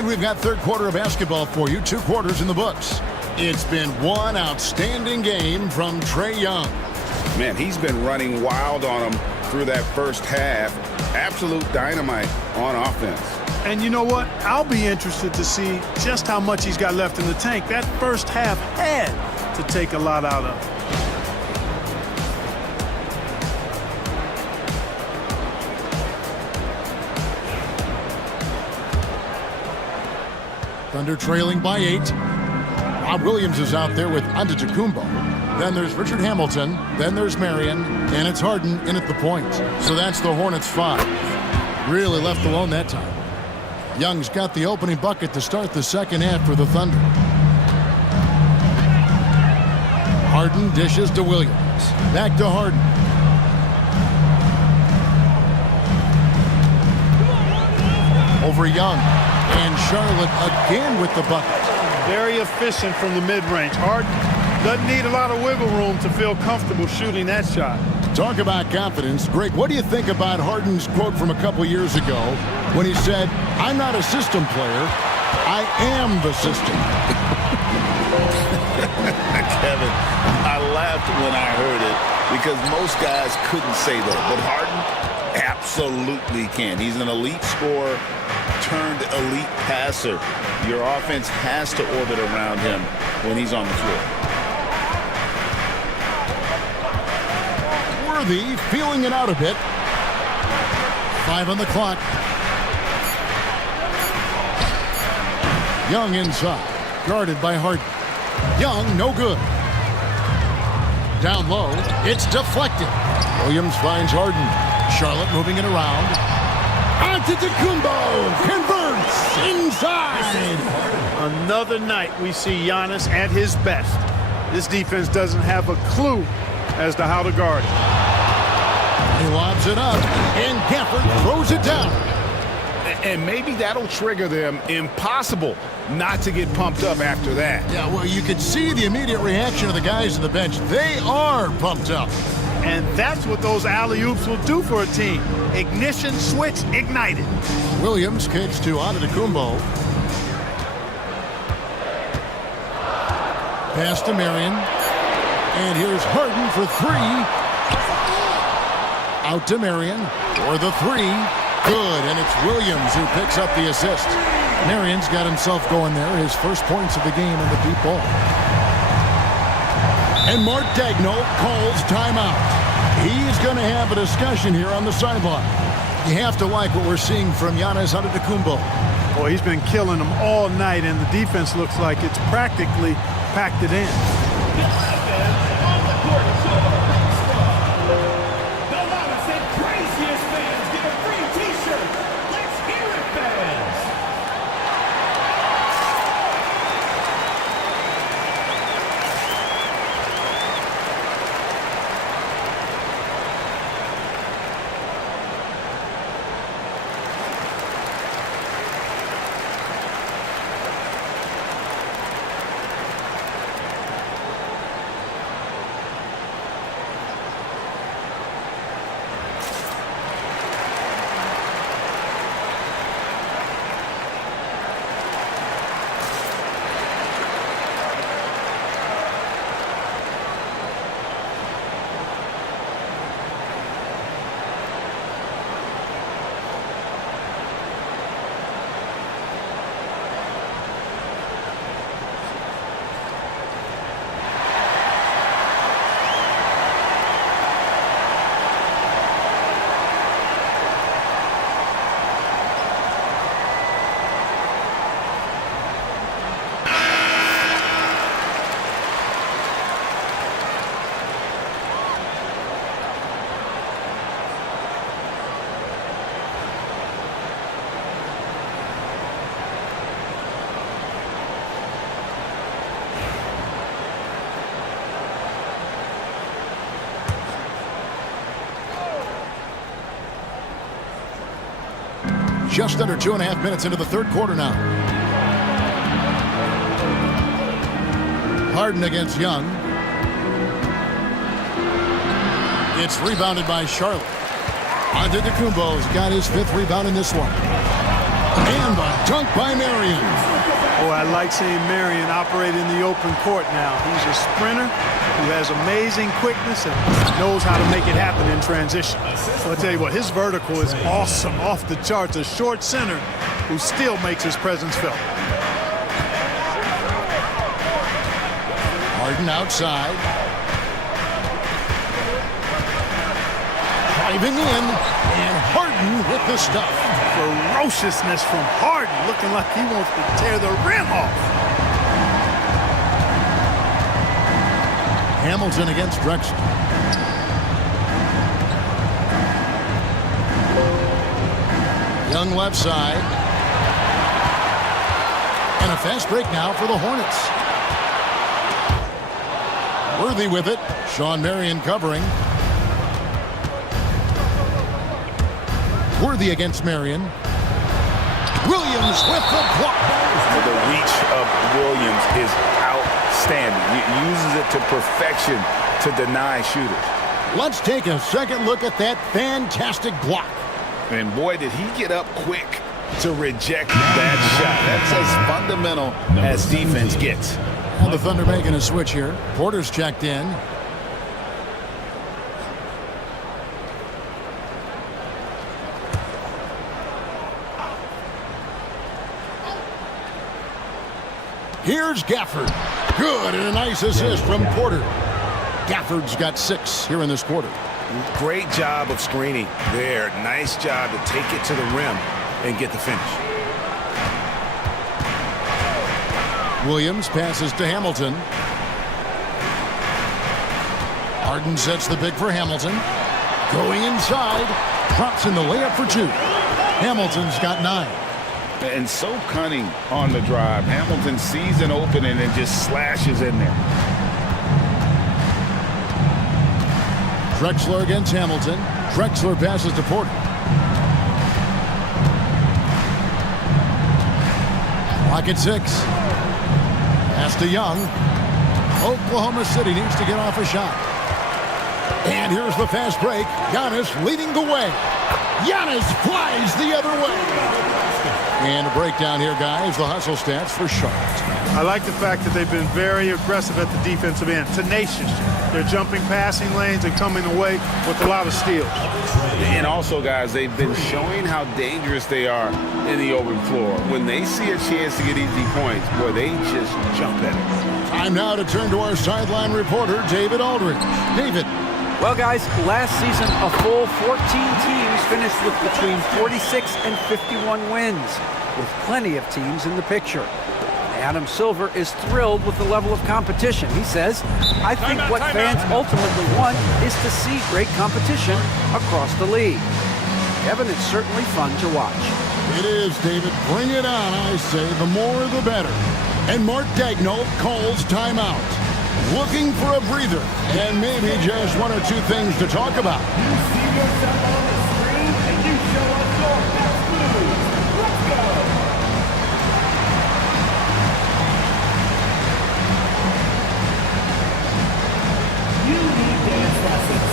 And we've got third quarter of basketball for you. 2 quarters in the books. It's been one outstanding game from Trae Young. Man, he's been running wild on him through that first half. Absolute dynamite on offense. And you know what? I'll be interested to see just how much he's got left in the tank. That first half had to take a lot out of him. Thunder trailing by 8. Rob Williams is out there with Antetokounmpo. Then there's Richard Hamilton. Then there's Marion. And it's Harden in at the point. So that's the Hornets 5. Really left alone that time. Young's got the opening bucket to start the second half for the Thunder. Harden dishes to Williams. Back to Harden. Over Young. And Charlotte again with the bucket. Very efficient from the mid-range. Harden doesn't need a lot of wiggle room to feel comfortable shooting that shot. Talk about confidence. Greg, what do you think about Harden's quote from a couple years ago when he said, "I'm not a system player, I am the system"? Kevin, I laughed when I heard it because most guys couldn't say that, but Harden absolutely can. He's an elite scorer turned elite passer. Your offense has to orbit around him when he's on the floor. Worthy feeling it out a bit. 5 on the clock. Young inside, guarded by Harden. Young, no good. Down low, it's deflected. Williams finds Harden. Charlotte moving it around. Antetokounmpo converts inside. Another night we see Giannis at his best. This defense doesn't have a clue as to how to guard it. He lobs it up, and Gafford throws it down. And maybe that'll trigger them. Impossible not to get pumped up after that. Yeah, well, you could see the immediate reaction of the guys on the bench. They are pumped up. And that's what those alley-oops will do for a team. Ignition switch ignited. Williams kicks to Antetokounmpo. Pass to Marion. And here's Harden for 3. Out to Marion for the 3. Good, and it's Williams who picks up the assist. Marion's got himself going there, his first points of the game in the deep ball. And Mark Daigneault calls timeout. He's going to have a discussion here on the sideline. You have to like what we're seeing from Giannis Antetokounmpo. Boy, he's been killing them all night, and the defense looks like it's practically packed it in. Just under 2.5 minutes into the third quarter now. Harden against Young. It's rebounded by Charlotte. Antetokounmpo's got his 5th rebound in this one. And the dunk by Marion. Oh, I like seeing Marion operate in the open court now. He's a sprinter who has amazing quickness and knows how to make it happen in transition. So I'll tell you what, his vertical is awesome, off the charts. A short center who still makes his presence felt. Harden outside. Driving in, and Harden with the stuff. Ferociousness from Harden, looking like he wants to tear the rim off. Hamilton against Drexler. Young left side. And a fast break now for the Hornets. Worthy with it. Sean Marion covering. Worthy against Marion. Williams with the block. The reach of Williams is outstanding. He uses it to perfection to deny shooters. Let's take a second look at that fantastic block. And boy, did he get up quick to reject that shot. That's as fundamental as defense gets. And the Thunder making a switch here. Porter's checked in. Here's Gafford. Good, and a nice assist from Porter. Gafford's got 6 here in this quarter. Great job of screening there. Nice job to take it to the rim and get the finish. Williams passes to Hamilton. Harden sets the pick for Hamilton. Going inside. Drops in the layup for 2. Hamilton's got 9. And so cunning on the drive. Hamilton sees an opening and just slashes in there. Drexler against Hamilton. Drexler passes to Porter. Clock at 6. Pass to Young. Oklahoma City needs to get off a shot. And here's the fast break. Giannis leading the way. Giannis flies the other way. And a breakdown here, guys. The hustle stats for Charlotte. I like the fact that they've been very aggressive at the defensive end. Tenacious. They're jumping passing lanes and coming away with a lot of steals. And also, guys, they've been showing how dangerous they are in the open floor. When they see a chance to get easy points, boy, they just jump at it. Time now to turn to our sideline reporter, David Aldridge. David. Well, guys, last season, a full 14 teams finished with between 46 and 51 wins, with plenty of teams in the picture. Adam Silver is thrilled with the level of competition. He says, I think what fans ultimately want is to see great competition across the league. Kevin, it's certainly fun to watch. It is, David. Bring it on, I say. The more, the better. And Mark Daigneault calls timeout. Looking for a breather and maybe just 1 or 2 things to talk about. You see yourself on the screen and you show us your best moves. Let's go! You need dance lessons.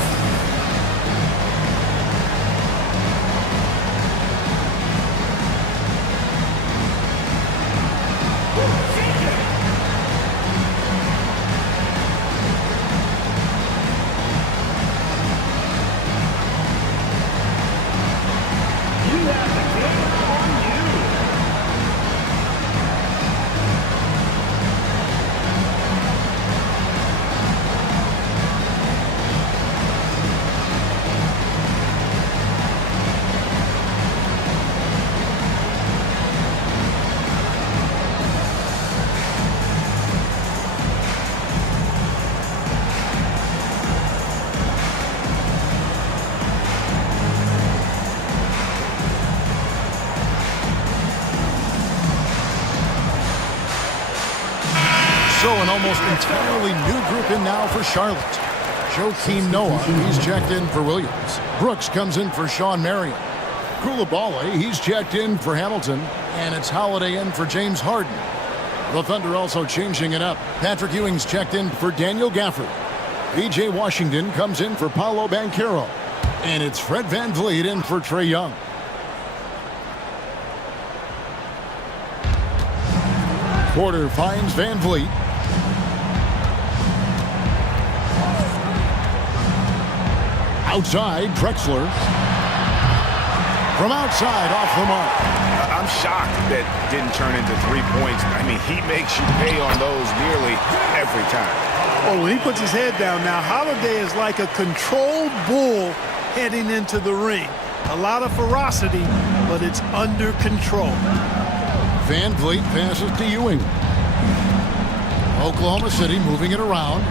So an almost entirely new group in now for Charlotte. Joakim Noah, he's checked in for Williams. Brooks comes in for Sean Marion. Coulibaly, he's checked in for Hamilton. And it's Holiday in for James Harden. The Thunder also changing it up. Patrick Ewing's checked in for Daniel Gafford. P.J. Washington comes in for Paolo Banchero. And it's Fred VanVleet in for Trae Young. Porter finds Van Vliet. Outside, Drexler. From outside, off the mark. I'm shocked that didn't turn into 3 points. I mean, he makes you pay on those nearly every time. Oh, when he puts his head down now, Holiday is like a controlled bull heading into the ring. A lot of ferocity, but it's under control. Van Vliet passes to Ewing. Oklahoma City moving it around.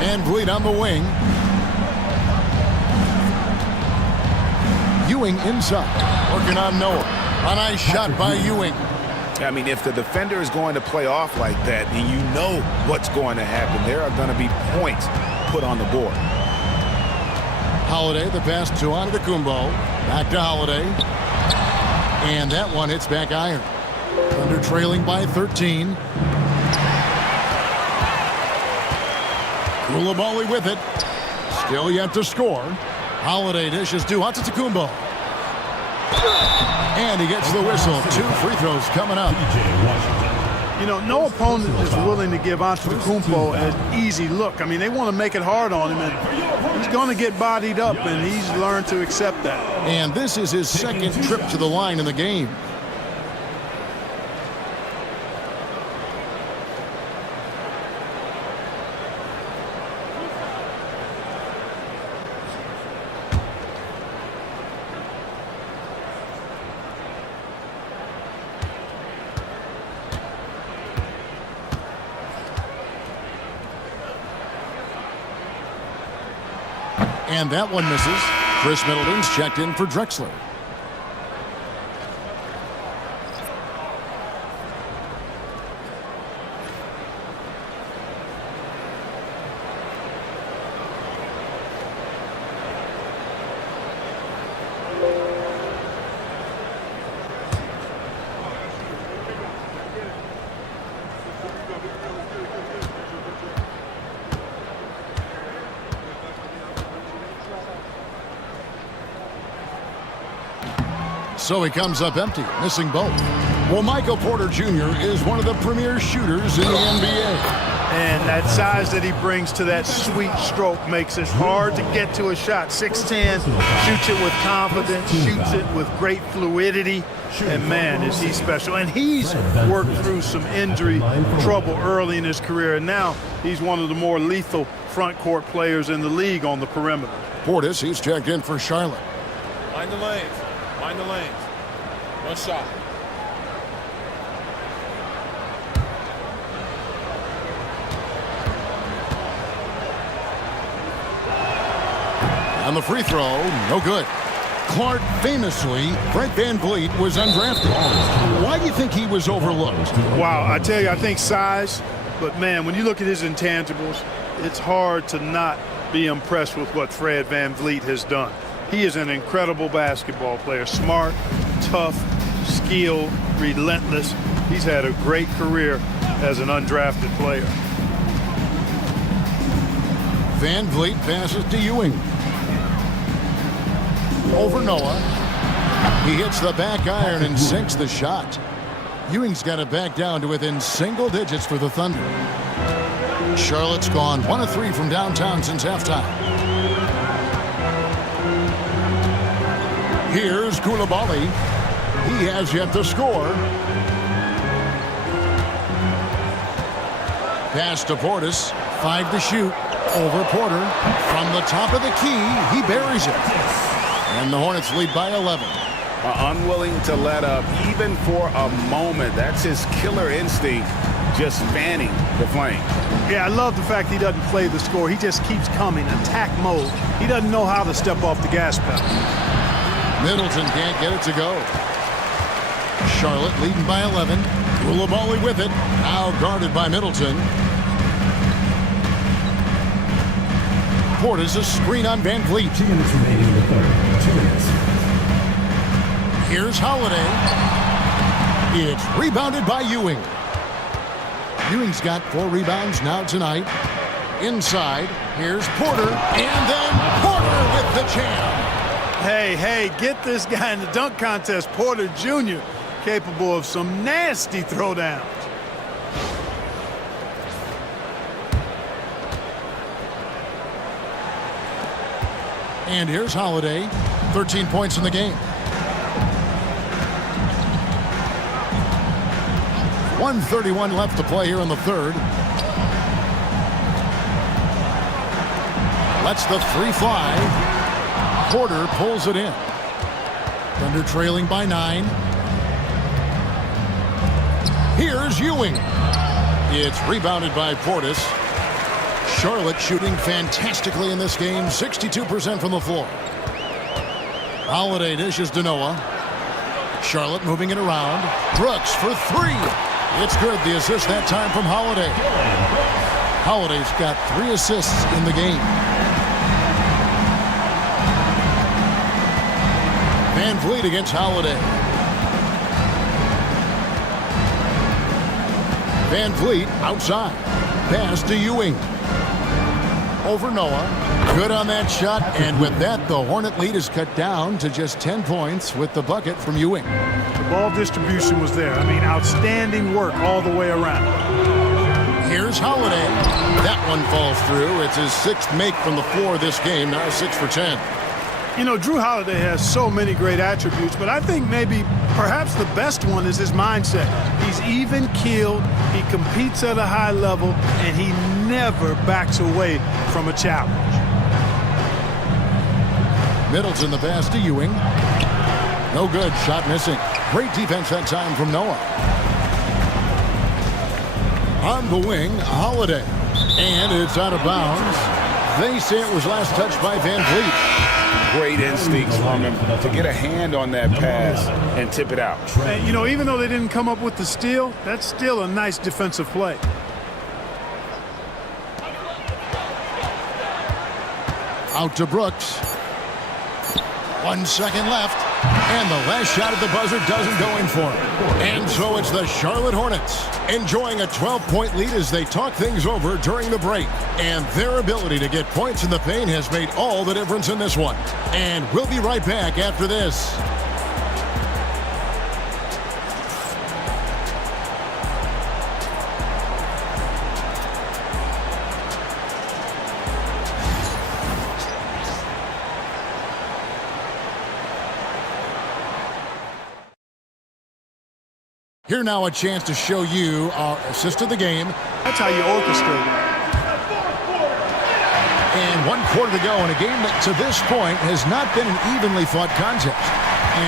Van Vliet on the wing. Ewing inside, working on Noah. A nice shot by Ewing. I mean, if the defender is going to play off like that, and you know what's going to happen, there are going to be points put on the board. Holiday, the pass to Antetokounmpo. Back to Holiday. And that one hits back iron. Thunder trailing by 13. Koulibaly with it. Still yet to score. Holiday dishes to Antetokounmpo. And he gets the whistle. 2 free throws coming up. You know, no opponent is willing to give Antetokounmpo an easy look. I mean, they want to make it hard on him, and he's going to get bodied up, and he's learned to accept that. And this is his second trip to the line in the game. And that one misses. Chris Middleton's checked in for Drexler. So he comes up empty, missing both. Well, Michael Porter Jr. is one of the premier shooters in the NBA. And that size that he brings to that sweet stroke makes it hard to get to a shot. 6'10", shoots it with confidence, shoots it with great fluidity. And, man, is he special. And he's worked through some injury trouble early in his career. And now he's one of the more lethal front court players in the league on the perimeter. Portis, he's checked in for Charlotte. Mind the lanes. Mind the lanes. One shot. On the free throw, no good. Clark famously, Fred Van Vliet was undrafted. Why do you think he was overlooked? Wow, I tell you, I think size. But, man, when you look at his intangibles, it's hard to not be impressed with what Fred Van Vliet has done. He is an incredible basketball player. Smart, tough, skilled, relentless. He's had a great career as an undrafted player. Van Vliet passes to Ewing. Over Noah. He hits the back iron and sinks the shot. Ewing's got it back down to within single digits for the Thunder. Charlotte's gone 1 of 3 from downtown since halftime. Here's Koulibaly. He has yet to score. Pass to Portis. 5 to shoot. Over Porter. From the top of the key, he buries it. And the Hornets lead by 11. Unwilling to let up even for a moment. That's his killer instinct, just fanning the flame. Yeah, I love the fact he doesn't play the score. He just keeps coming, attack mode. He doesn't know how to step off the gas pedal. Middleton can't get it to go. Charlotte leading by 11. Koulibaly with it. Now guarded by Middleton. Portis a screen on Van Vliet. 2 minutes remaining in the third. 2 minutes. Here's Holiday. It's rebounded by Ewing. Ewing's got 4 rebounds now tonight. Inside, here's Porter, and then Porter with the jam. Hey, get this guy in the dunk contest, Porter Jr., capable of some nasty throwdowns. And here's Holiday, 13 points in the game. 1:31 left to play here in the third. Lets the three fly. Porter pulls it in. Thunder trailing by 9. Here's Ewing. It's rebounded by Portis. Charlotte shooting fantastically in this game, 62% from the floor. Holiday dishes to Noah. Charlotte moving it around. Brooks for 3. It's good. The assist that time from Holiday. Holiday's got 3 assists in the game. Van Vliet against Holiday. Van Vliet outside. Pass to Ewing. Over Noah. Good on that shot, and with that, the Hornet lead is cut down to just 10 points with the bucket from Ewing. The ball distribution was there. I mean, outstanding work all the way around. Here's Holiday. That one falls through. It's his 6th make from the floor this game, now 6 for 10. You know, Drew Holiday has so many great attributes, but I think perhaps the best one is his mindset. He's even-keeled, he competes at a high level, and he never backs away from a challenge. Middleton the pass to Ewing. No good. Shot missing. Great defense that time from Noah. On the wing, Holiday. And it's out of bounds. They say it was last touched by Van Vliet. Great instincts from him to get a hand on that pass and tip it out. And, you know, even though they didn't come up with the steal, that's still a nice defensive play. Out to Brooks. 1 second left. And the last shot at the buzzer doesn't go in for him. And so it's the Charlotte Hornets enjoying a 12-point lead as they talk things over during the break. And their ability to get points in the paint has made all the difference in this one. And we'll be right back after this. Here now a chance to show you our assist of the game. That's how you orchestrate it. And 1 quarter to go in a game that to this point has not been an evenly fought contest.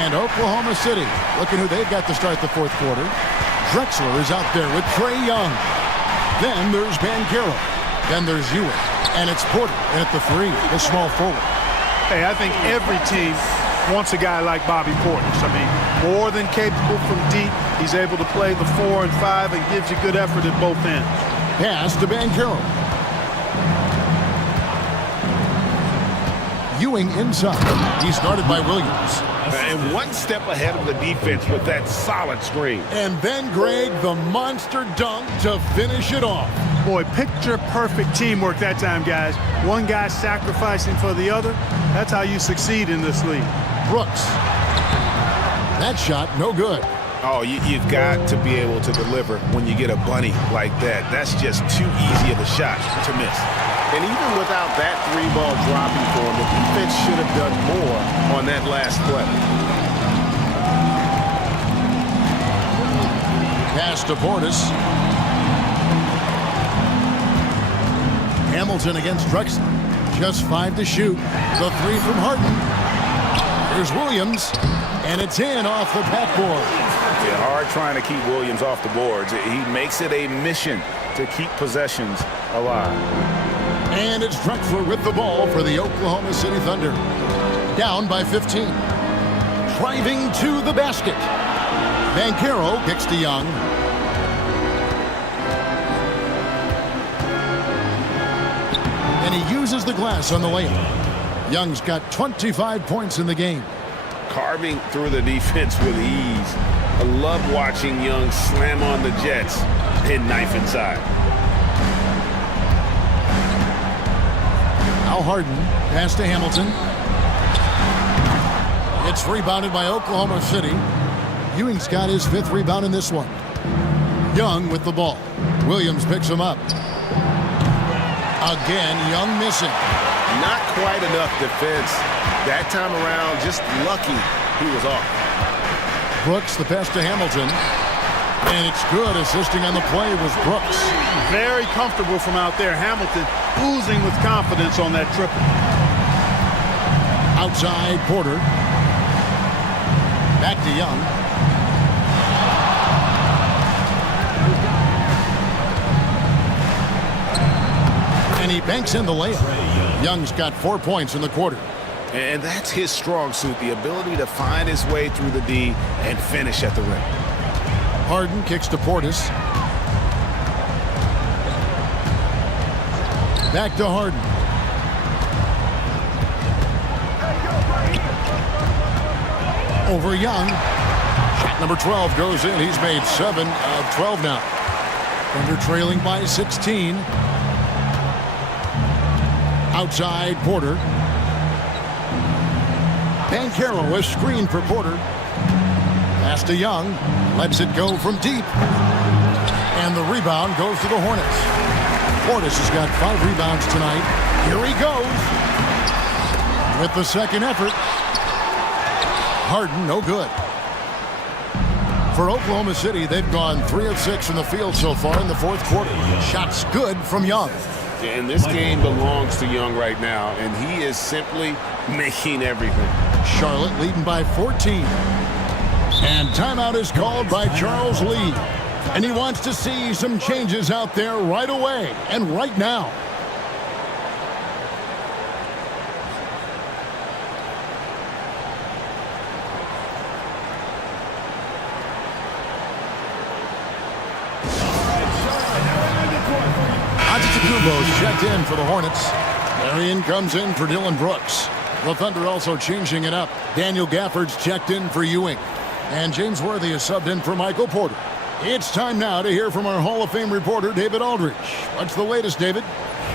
And Oklahoma City, looking who they've got to start the 4th quarter. Drexler is out there with Trae Young. Then there's Banchero. Then there's Ewing. And it's Porter at the 3, the small forward. Hey, I think every team wants a guy like Bobby Portis. I mean, more than capable from deep. He's able to play the 4 and 5 and gives you good effort at both ends. Pass to Banchero. Ewing inside. He's guarded by Williams. And 1 step ahead of the defense with that solid screen. And then Greg, the monster dunk to finish it off. Boy, picture-perfect teamwork that time, guys. One guy sacrificing for the other. That's how you succeed in this league. Brooks. That shot, no good. Oh, you've got to be able to deliver when you get a bunny like that. That's just too easy of a shot to miss. And even without that 3-ball dropping for him, the defense should have done more on that last play. Pass to Portis. Hamilton against Drexler. Just 5 to shoot. The 3 from Harden. Here's Williams. And it's in off the backboard. Yeah, hard trying to keep Williams off the boards. He makes it a mission to keep possessions alive. And it's Drexler with the ball for the Oklahoma City Thunder. Down by 15. Driving to the basket. Banchero kicks to Young. And he uses the glass on the layup. Young's got 25 points in the game. Carving through the defense with ease. I love watching Young slam on the Jets and knife inside. Al Harden, pass to Hamilton. It's rebounded by Oklahoma City. Ewing's got his 5th rebound in this one. Young with the ball. Williams picks him up. Again, Young missing. Not quite enough defense. That time around, just lucky he was off. Brooks, the pass to Hamilton. And it's good. Assisting on the play was Brooks. Very comfortable from out there. Hamilton oozing with confidence on that triple. Outside, Porter. Back to Young. And he banks in the layup. Young's got 4 points in the quarter. And that's his strong suit, the ability to find his way through the D and finish at the rim. Harden kicks to Portis. Back to Harden. Over Young. Shot number 12 goes in. He's made 7 of 12 now. Thunder trailing by 16. Outside, Porter. Banchero, a screen for Porter. Pass to Young. Lets it go from deep. And the rebound goes to the Hornets. Portis has got 5 rebounds tonight. Here he goes. With the second effort. Harden, no good. For Oklahoma City, they've gone 3 of 6 in the field so far in the fourth quarter. Shots good from Young. And this game belongs to Young right now, and he is simply making everything. Charlotte leading by 14. And timeout is called by Charles Lee. And he wants to see some changes out there right away and right now. Antetokounmpo's checked in for the Hornets. Marion comes in for Dylan Brooks. The Thunder also changing it up. Daniel Gafford's checked in for Ewing. And James Worthy is subbed in for Michael Porter. It's time now to hear from our Hall of Fame reporter, David Aldridge. What's the latest, David?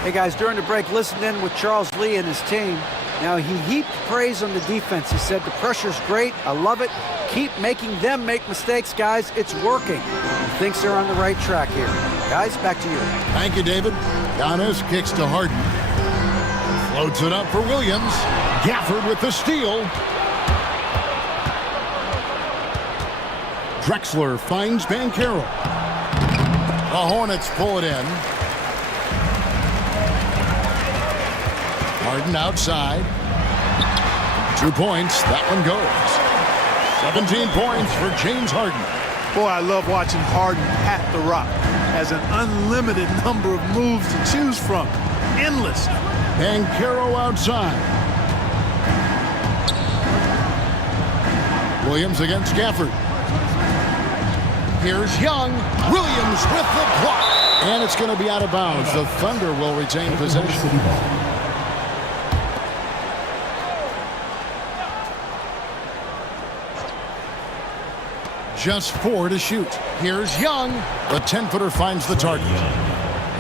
Hey, guys, during the break, listened in with Charles Lee and his team. Now, he heaped praise on the defense. He said, the pressure's great. I love it. Keep making them make mistakes, guys. It's working. He thinks they're on the right track here. Guys, back to you. Thank you, David. Giannis kicks to Harden. Floats it up for Williams. Gafford with the steal. Drexler finds Banchero. The Hornets pull it in. Harden outside. 2 points. That one goes. 17 points for James Harden. Boy, I love watching Harden at the rock. Has an unlimited number of moves to choose from. Endless. Banchero outside. Williams against Gafford. Here's Young. Williams with the block. And it's going to be out of bounds. The Thunder will retain possession. Just 4 to shoot. Here's Young. The 10-footer finds the target.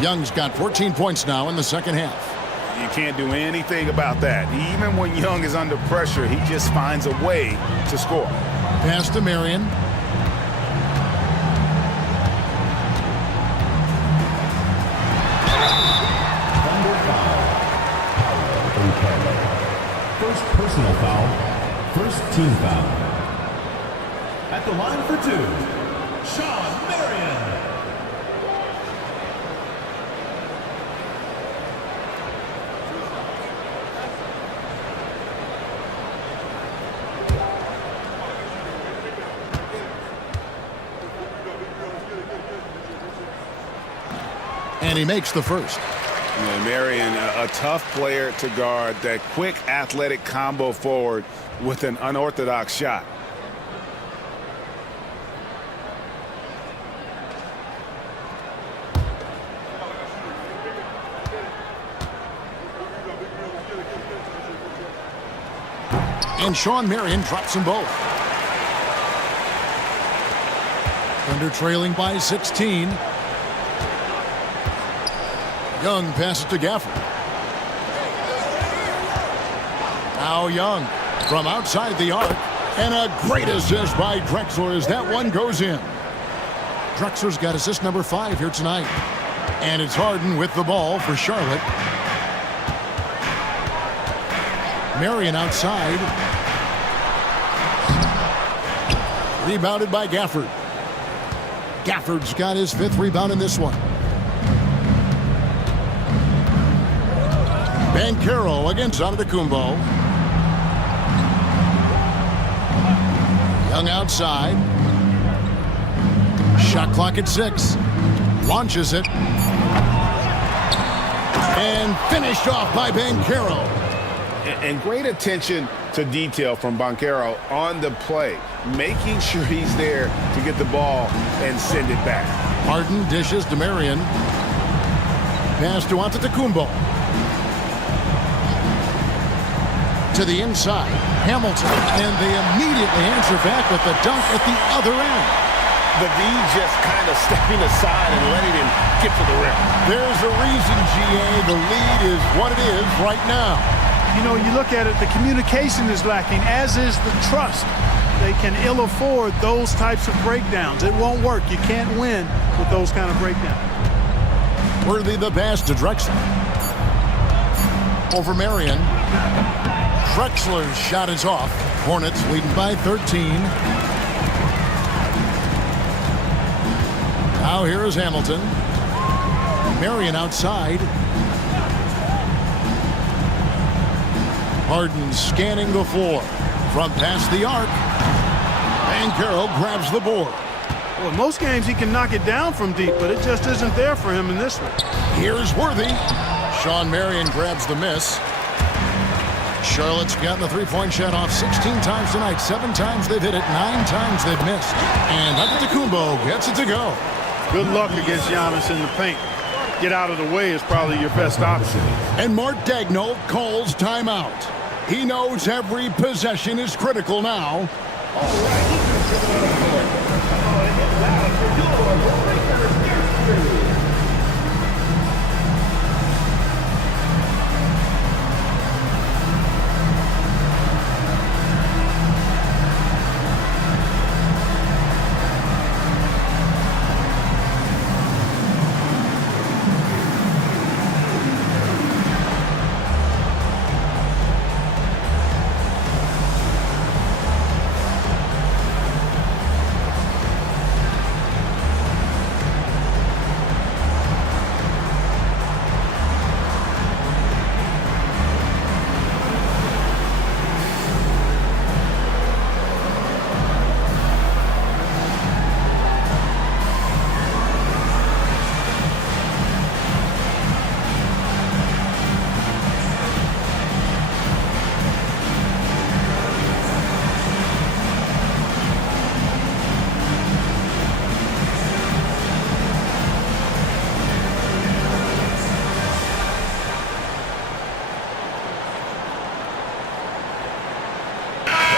Young's got 14 points now in the second half. You can't do anything about that. Even when Young is under pressure, he just finds a way to score. Pass to Marion. First personal foul. First team foul. At the line for 2, Shawn Marion. And he makes the first. Marion, a tough player to guard. That quick athletic combo forward with an unorthodox shot. And Shawn Marion drops them both. Thunder trailing by 16. Young passes to Gafford. Now Young from outside the arc. And a great assist by Drexler as that one goes in. Drexler's got assist number 5 here tonight. And it's Harden with the ball for Charlotte. Marion outside. Rebounded by Gafford. Gafford's got his 5th rebound in this one. Banchero against Antetokounmpo. Young outside. Shot clock at 6. Launches it. And finished off by Banchero. And great attention to detail from Banchero on the play, making sure he's there to get the ball and send it back. Harden dishes to Marion. Pass to Antetokounmpo. To the inside. Hamilton. And they immediately answer back with the dunk at the other end. The D just kind of stepping aside and letting him get to the rim. There's a reason, GA. The lead is what it is right now. You know, you look at it, the communication is lacking, as is the trust. They can ill afford those types of breakdowns. It won't work. You can't win with those kind of breakdowns. Worthy the pass to Drexler. Over Marion. Drexler's shot is off. Hornets leading by 13. Now here is Hamilton. Marion outside. Harden scanning the floor. From past the arc. Banchero grabs the board. Well, in most games he can knock it down from deep, but it just isn't there for him in this one. Here's Worthy. Sean Marion grabs the miss. Charlotte's gotten the three-point shot off 16 times tonight. 7 times they've hit it. 9 times they've missed. And Antetokounmpo gets it to go. Good luck against Giannis in the paint. Get out of the way is probably your best option. And Mark Daigneault calls timeout. He knows every possession is critical now.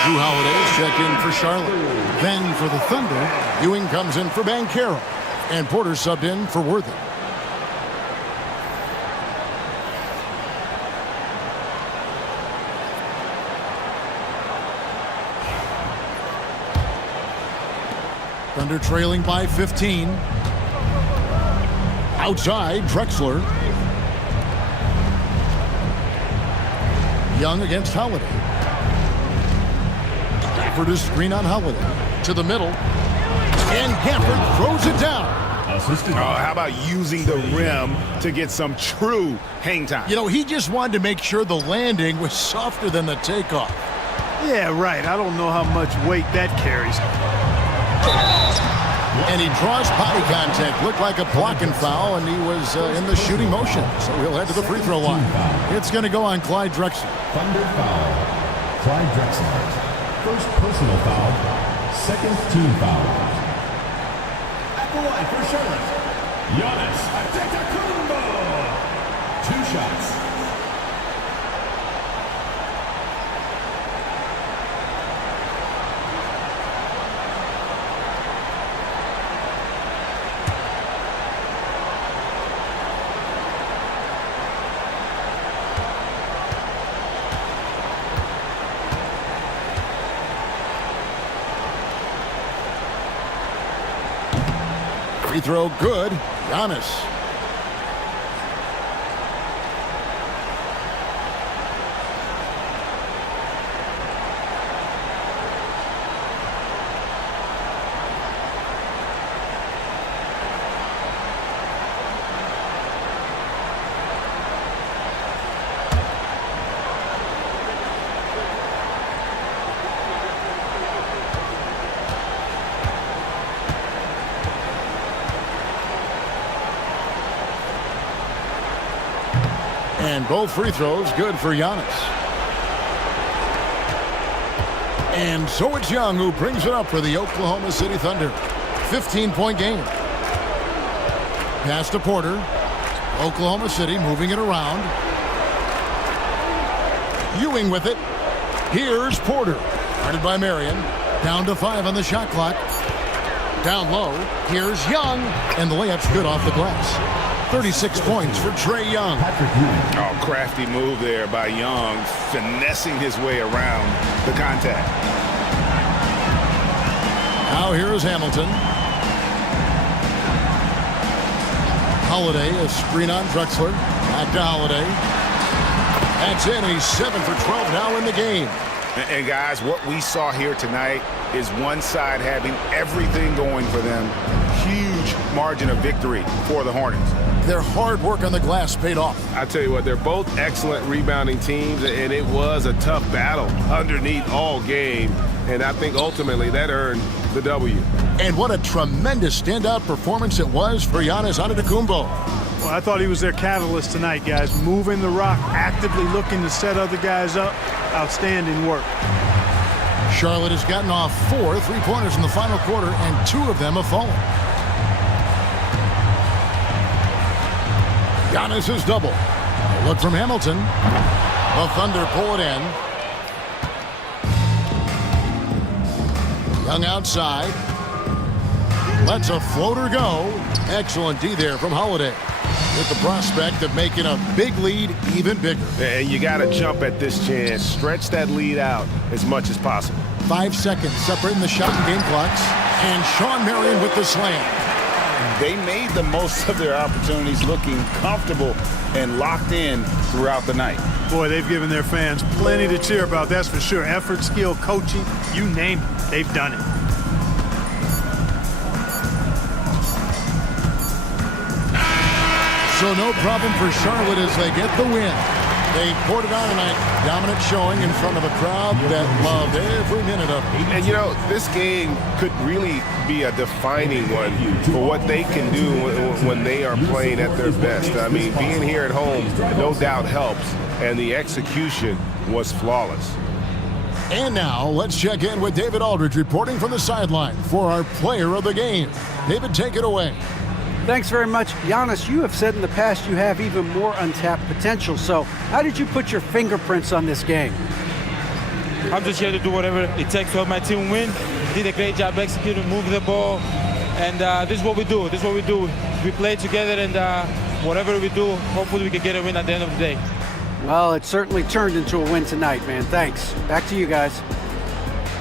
Drew Holiday's checked in for Charlotte. Then for the Thunder, Ewing comes in for Banchero. And Porter subbed in for Worthy. Thunder trailing by 15. Outside, Drexler. Young against Holiday. Gafford is screen on Holiday. To the middle. And Gafford throws it down. Oh, how about using the rim to get some true hang time? You know, he just wanted to make sure the landing was softer than the takeoff. Yeah, right. I don't know how much weight that carries. And he draws body contact. Looked like a blocking foul, and he was in the shooting motion. So he'll head to the free throw line. It's going to go on Clyde Drexler. Thunder foul. Clyde Drexler. First personal foul. Second team foul. At the line for Charlotte, Giannis Antetokounmpo. 2 shots. Free throw good. Giannis. And both free throws good for Giannis. And so it's Young who brings it up for the Oklahoma City Thunder. 15-point game. Pass to Porter. Oklahoma City moving it around. Ewing with it. Here's Porter. Guarded by Marion. Down to 5 on the shot clock. Down low. Here's Young. And the layup's good off the glass. 36 points for Trae Young. Oh, crafty move there by Young, finessing his way around the contact. Now here is Hamilton. Holiday, a screen on Drexler. Back to Holiday. That's in. He's 7 for 12 now in the game. And guys, what we saw here tonight is one side having everything going for them. Huge margin of victory for the Hornets. Their hard work on the glass paid off. I tell you what, they're both excellent rebounding teams, and it was a tough battle underneath all game. And I think ultimately that earned the W. And what a tremendous standout performance it was for Giannis Antetokounmpo. Well, I thought he was their catalyst tonight, guys. Moving the rock, actively looking to set other guys up. Outstanding work. Charlotte has gotten off 4 3-pointers in the final quarter, and 2 of them have fallen. Giannis is double. A look from Hamilton. The Thunder pull it in. Young outside. Lets a floater go. Excellent D there from Holiday, with the prospect of making a big lead even bigger. And you got to jump at this chance. Stretch that lead out as much as possible. 5 seconds separating the shot and game clocks. And Sean Marion with the slam. They made the most of their opportunities, looking comfortable and locked in throughout the night. Boy, they've given their fans plenty to cheer about, that's for sure. Effort, skill, coaching, you name it, they've done it. So no problem for Charlotte as they get the win. They poured it on tonight. Dominant showing in front of a crowd that loved every minute of it. And, you know, this game could really be a defining one for what they can do when they are playing at their best. I mean, being here at home no doubt helps, and the execution was flawless. And now let's check in with David Aldridge reporting from the sideline for our player of the game. David, take it away. Thanks very much. Giannis, you have said in the past you have even more untapped potential. So how did you put your fingerprints on this game? I'm just here to do whatever it takes to help my team win. Did a great job executing, moving the ball. And this is what we do. This is what we do. We play together, and whatever we do, hopefully we can get a win at the end of the day. Well, it certainly turned into a win tonight, man. Thanks. Back to you guys.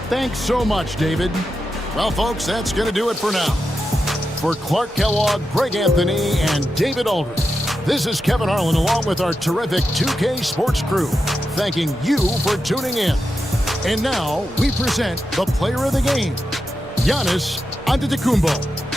Thanks so much, David. Well, folks, that's going to do it for now. For Clark Kellogg, Greg Anthony, and David Aldridge, this is Kevin Harlan along with our terrific 2K Sports crew, thanking you for tuning in. And now we present the player of the game, Giannis Antetokounmpo.